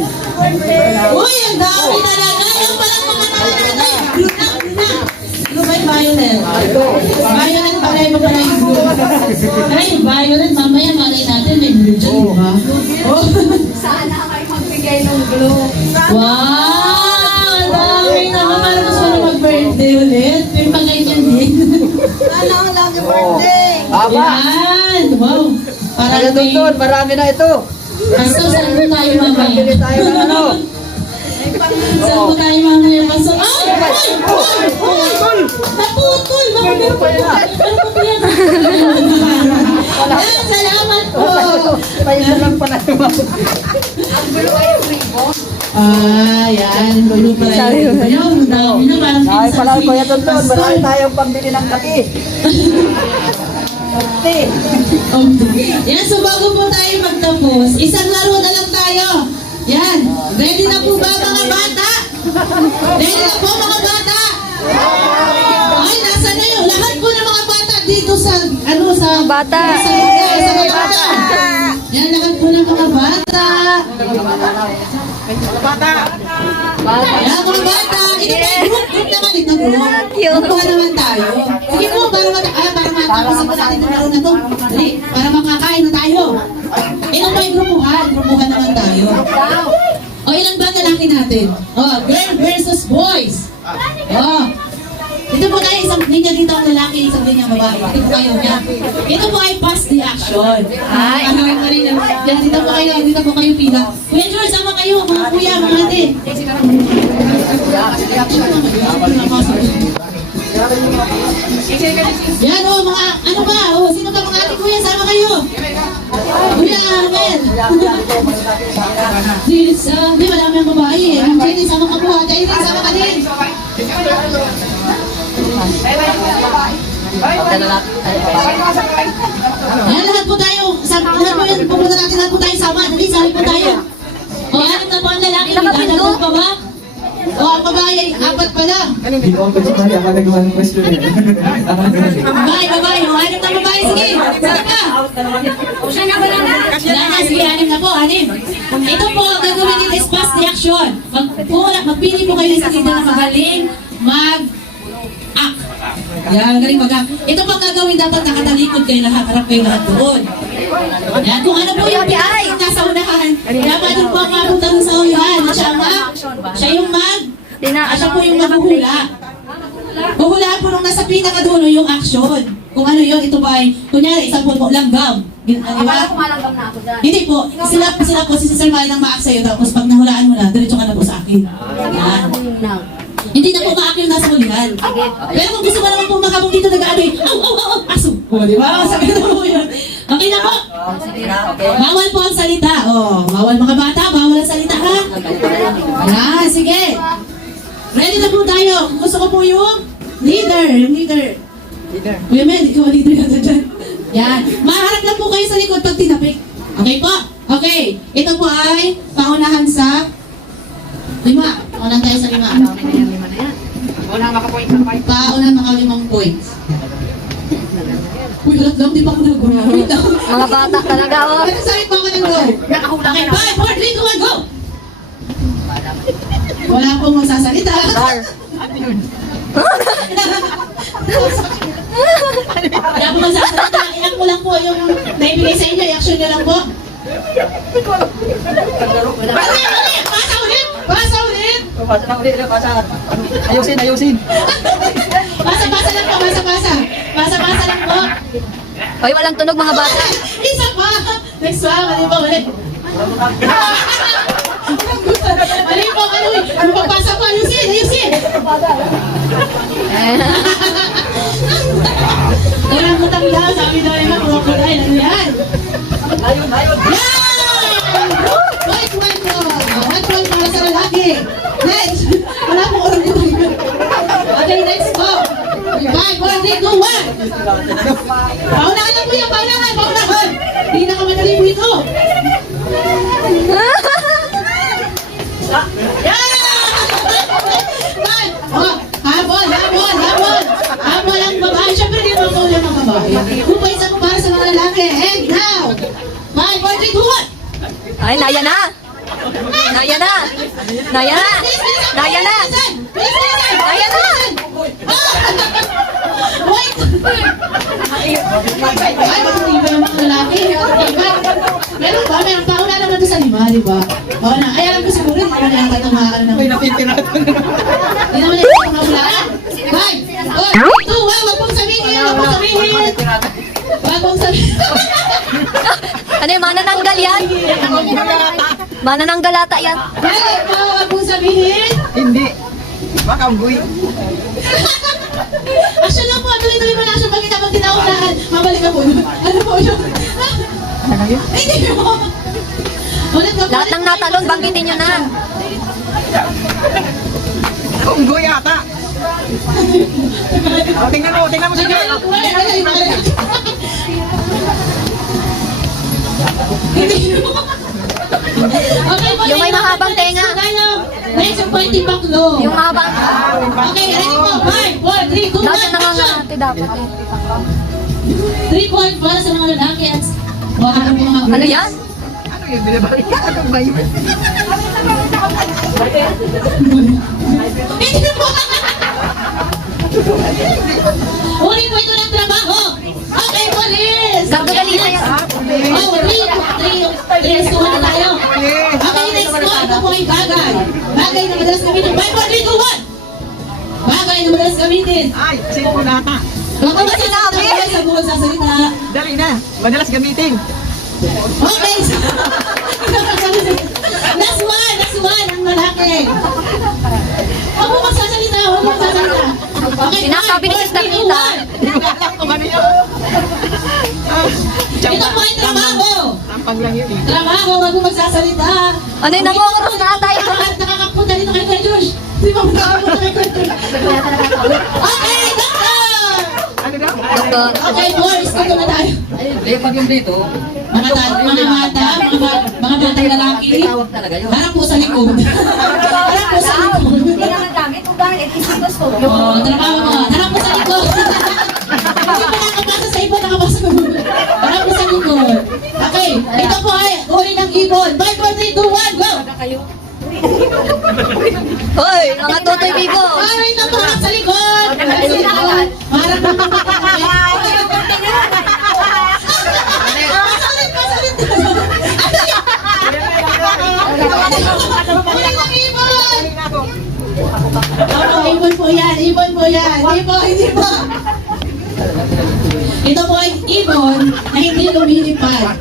Uy, ang dami talaga. Yung parang mga nanay. Blue na. Ano ba yung violet? Violet pala yung pala yung blue. Ay, violet. Mamaya malay natin may blue dyan, di ba? Oh. Sana kayo magbigay ng glue. Wow! Ang dami naman. Parang gusto na mag-birthday ulit. Pero pag-ganyan din. Sana ang lagi birthday. Yan! Wow! Parang may... Marami na ito. Pastor, saan po tayo mamaya? Bili tayo ng ano? Saan po tayo mamaya, Pastor? Ay! Ay! Naputol! Bakit po yan? Ano po yan? Yan, salamat po! Paisa lang pala yung yan. Gulo pala yung yun. Ang dami na parang Ay, pinsan pala si Kuya Tonton, Pastor. marami tayong pambili ng kape. Okay. Yan, so bago po tayo magtapos, isang laro na lang tayo. Yan. Ready na po ba mga bata? Ready na po mga bata? Ay, nasa na yun? Lahat po ng mga bata dito sa, sa Bata. Sa bata. Yan, lahat po ng mga bata. Yan, mga bata. Ito po, group naman ito, group. Grupuhan naman tayo. Sige po, para matapos po natin itong laro na to. Dali, para makakain na tayo. Ito po yung grupuhan. Grupuhan naman tayo. O, ilan ba ang lalaki natin? O, girl versus boys. O, ito po tayo, isang linya dito ang lalaki, isang linya ang babae. Ito po kayo, yan. Ito po ay pass the action. Ano mo rin, yan, dito po kayo pila. Kuya George, sama kayo, mga kuya, mga ate. Yan o, mga, ano ba, o, sino ba mga ate kuya, sama kayo. Kuya, Amel. Di, marami ang babae eh. Jenny, sama ka po ha. Jenny, sama ka din. Ayan, lahat po tayo. Lahat po yan, pupunta natin lahat po tayo sama. Dali, sali po tayo. O, anim na po ang lalaki. Dadagdag pa ba? O, ang babae, apat pa lang. Hindi ko ang question ako nagawa ng question. Babae. O, anim na babae. Sige, sige pa. Sige, anim na po, anim. Ito po, ang gagawin dito is pass the action. Magpili po kayo sa dito na magaling mag-act. Yan, galing mag-act. Ito po ang gagawin, dapat nakatalikod kayo lahat, harap kayo lahat doon. Yan, kung ano po yung pinay nasa unahan, dapat doon po ang mapunta sa unahan. Siya po yung maghuhula. Huhulaan po nung nasa pinakadulo yung action. Kung ano yun, ito ba ay, kunyari, isang po langgam. Di ba? Kumalanggam na ako dyan. Hindi po, sila po, si Sir Mali nang maak sa'yo, tapos pag nahulaan mo na, diretso ka na po sa akin. Yan. Hindi na po maak yung nasa hulihan. Pero kung gusto mo naman po makabong dito, nag-aadoy, aso. O, di ba? Sabi na po yun. Okay na po. Bawal po ang salita. O, bawal mga bata, bawal ang salita ha. Yan, sige. Ready na po tayo. Kung gusto ko po yung leader. Kuya Mel, ikaw ang leader natin dyan. Yan. Maharap lang po kayo sa likod pag tinapik. Okay po? Okay. Ito po ay paunahan sa 5. Paunahan tayo sa 5. Paunahan maka 5 points. Uy, halat lang, di pa ako nag-go. Wait lang. Mga bata talaga, oh. Ano sakit pa ako nag-go? Okay, 5, 4, 3, 2, 1, go! Wala pong magsasalita. Wala pong magsasalita. I-act mo lang po yung naibigay sa inyo. I-action nyo lang po. Pasa ulit! Ayusin. Pasa lang po, Pasa lang po. Hoy, walang tunog mga bata. Isa pa! Next one, mali pa ulit. Mali po. Ano pagpasa po? Ayusin! Walang butang daw, sabi daw nila, mga kulay. Ano yan? Ayun! Point po! 1 point para sa lalaki. Next! Wala pong orong. Okay, next po. 5, 4, 3, 2, 1. Paunahan lang po yan, paunahan. Hindi na kamadali po ito. Habol ang babae. Siyempre, di mo po yung mga babae. 2 points ako para sa mga lalaki. And now, 5, 4, 3, 2, 1. Ay, naya na! Wait! Ay, matitiba yung mga lalaki. Meron ba? Meron pa. Wala naman ito sa 5, di ba? O na. Ay, alam ko siguro, hindi naman yung tatumakan ng... Hindi naman yung mahulaan. 5, 4, 3, 2, 1. Wag pong sabihin. Ano yung manananggal yan? Manananggal ata yan. Wag pong sabihin. Hindi. Makamboy. Action lang po. Tuloy-tuloy mo na action. Pagkita pag tinaunahan, mabalik ka po. Ano po yun? Hindi mo. Lahat ng natalon, banggitin nyo na. Unggoy yata. Tingnan mo sige. Yung may mahabang tenga. Next, yung pointing baklo. Yung mahabang... Okay, ready po. 5, 4, 3, 2, 1, Dapat action! nangangati dapat eh. 3 points para sa mga lalaki at ano yan? Hindi po! Ulit po ito ng trabaho! Okay, police! Gagawin na yan. Oh, 3 to 1 na tayo. Okay, next po. Ito po ay bagay. Bagay na madalas gamitin. 5, 4, 3, 2, 1! Bagay na madalas gamitin. Ay, simula ka. Kung ano sinabi? Sa buwan sasalita. Dali na. Madalas gamitin. Okay. Last one, ang malaki. Huwag mo magsasalita, huwag mo magsasalita. Okay, Sinasabi ni Sister Nita. Ito po ay trabaho. Tampang lang yun eh. Trabaho, huwag mo magsasalita. Ano yung nangunguros na tayo? Nakakapunta dito kay Kuya Josh. Di ba nakakapunta kay Kuya Josh? Okay, doctor! Doktor. Okay, boys, dito na tayo. Pag yung dito, Mga batang lalaki, harap po sa likod. Harap po sa likod. Hindi naman gamit. Kung gamit, isigos ko. Oo, trabaho mo. Harap po sa likod. Hindi pa nakapasa sa ibon, nakapasa sa ibon. Harap po sa likod. Okay, ito po ay uri ng ibon. 5, 4, 3, 2, 1, go! Hoy, mga Totoy Bibo. Alright na po, harap sa likod. Harap sa likod. Harap po. Ibon po yan, ibon po yan. Hindi po. Ito po ay ibon na hindi lumilipad.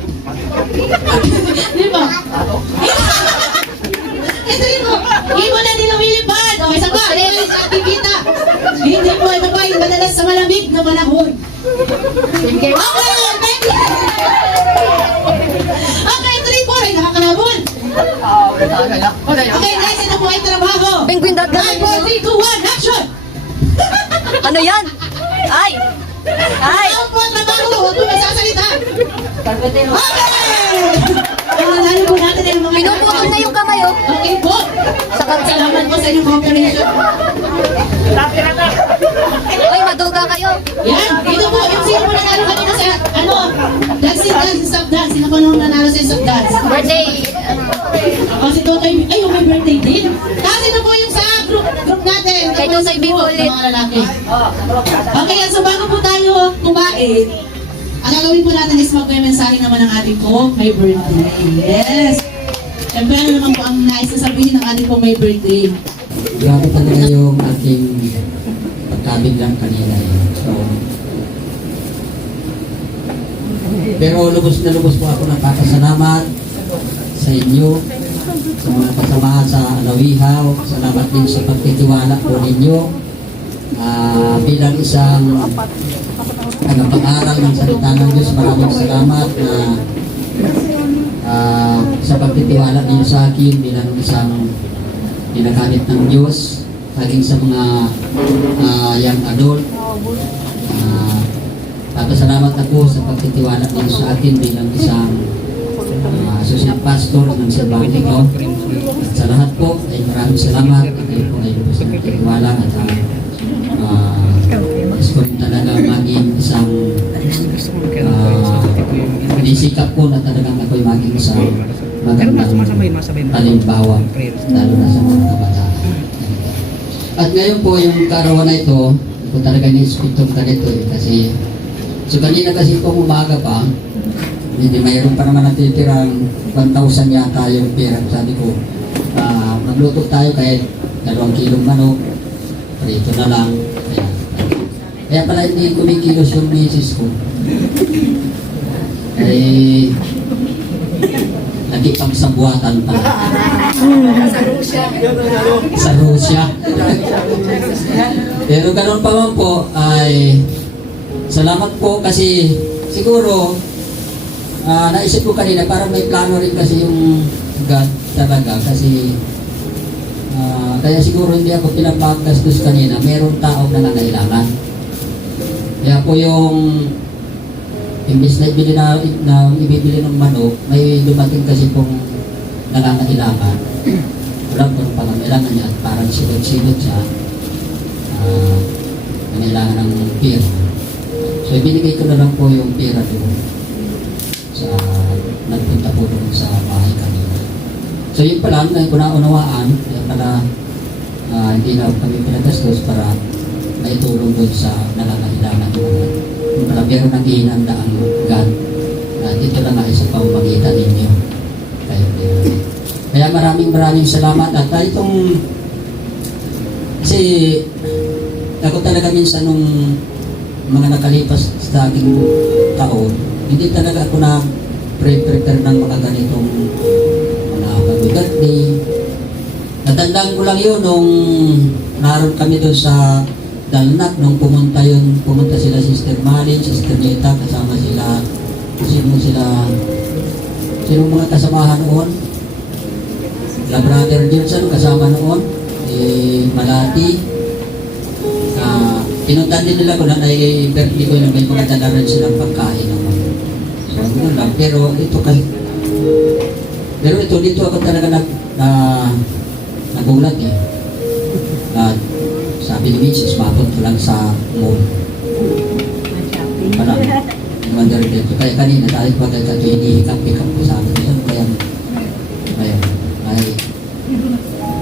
Di ba? Ito ibon. Ibon na hindi lumilipad. O, isa pa. Ito yung aktivita. Hindi po, ito po ay madalas sa malamig na panahon. Okay, thank you. Okay, 3 po. Nakakalabon. Okay, guys, ito po ay trabaho. Penguin dot 5, 4, 3, 2, 1, action! Ano yan? Ay! Ay! Ano po ang trabaho? Huwag po magsasalita. Okay! Nalalo po natin yung mga... Pinuputol na yung kamay, oh. Okay po. Salamat po sa inyong cooperation. Hoy, maduga kayo. Yan, ito po, yung sino po nanalo kanina sa, dance, stop dance. Sino po nung nanalo sa stop dance? Birthday. O, si Totoy, ay, yung may birthday din. Kasi na po yung sa group natin. Kay Totoy Bibo ulit. Mga lalaki. Okay, so bago po tayo kumain, ang gagawin po natin is magme-mensahe naman ng ating po may birthday. Yes! Siyempre, ano naman po ang nais na sabihin ng ating po may birthday? grabe talaga yung aking pagkabiglang kanina. So, pero lubos na lubos po ako nagpapasalamat sa inyo, sa mga kasamahan sa Alawihaw. Salamat din sa pagtitiwala po ninyo. Bilang isang tagapag-aral ng salita ng Diyos, maraming salamat na sa pagtitiwala ninyo sa akin bilang isang ginagamit ng Diyos, haging sa mga young adult. Papasalamat ako sa pagtitiwala ninyo sa akin bilang isang associate pastor ng Simbang Ikaw. At sa lahat po ay maraming salamat at kayo po ay lubos na pagtitiwala at gusto ko talaga maging isang nisikap ko na talagang ako'y maging isang magandang halimbawa lalo na sa mga kabataan. At ngayon po yung karawan na ito, ito talaga ni-inspector ka nito kasi so kanina kasi pong umaga pa, hindi mayroon pa naman natitirang 1,000 yata yung pera. Sabi ko, magluto tayo kahit 2 kilong manok, prito na lang. Kaya pala hindi kumikilos yung misis ko. Eh, nagipagsabuatan pa. Sa Russia. Pero ganun pa man po, ay salamat po kasi siguro naisip ko kanina parang may plano rin kasi yung God talaga kasi kaya siguro hindi ako pinapagastos kanina, merong tao na nangailangan. Kaya po yung imbis na ibibili ng manok, may dumating kasi pong nangangailangan. Alam ko pang kailangan niya at parang silot-silot siya. Kailangan ng beer. So So binigay ko na lang po yung pera doon sa nagpunta po doon sa bahay kanina. So yun pa lang, na unawaan, kaya pala hindi na kami pinagastos para maitulong doon sa nangangailangan doon. Kung pala meron ng ihinandaang God, dito lang ay sa pamamagitan ninyo. Kaya maraming salamat. At itong, kasi ako talaga minsan nung mga nakalipas sa aking taon, hindi talaga ako na prepare ng mga ganitong mga birthday. Natandaan ko lang yun nung naroon kami doon sa Dalnak, nung pumunta sila Sister Malin, Sister Nita, kasama sila, sino mga kasamahan noon? La Brother Johnson kasama noon, Malati. Pinuntan din nila ko na birthday ko na may mga dala rin silang pagkain naman. So, ano lang. Pero ito dito ako talaga nagulat eh. At sabi ni Mrs. mapunta lang sa mall. Parang, wonder dito. Kaya kanina tayo pagkakato hinihikap-hikap ko sa akin. Kaya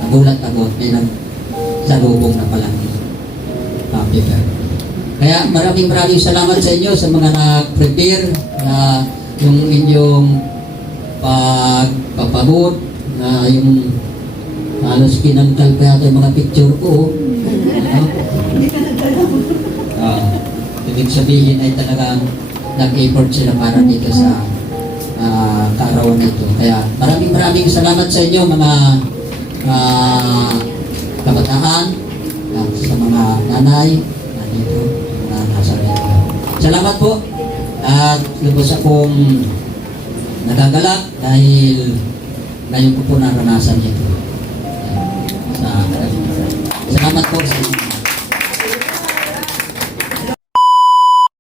nagulat ako. May nagsalubong na palang happy birthday. Kaya maraming salamat sa inyo sa mga nag-prepare yung inyong pagpapabot yung halos pinangkal pa yata yung mga picture ko. Ibig sabihin ay talagang nag-effort sila para dito sa kaarawan na ito. Kaya maraming salamat sa inyo mga kabataan, sa mga nanay nandito, na nasa rito. Salamat po at lubos akong nagagalak dahil ngayon ko po naranasan ito. Salamat po sa inyo.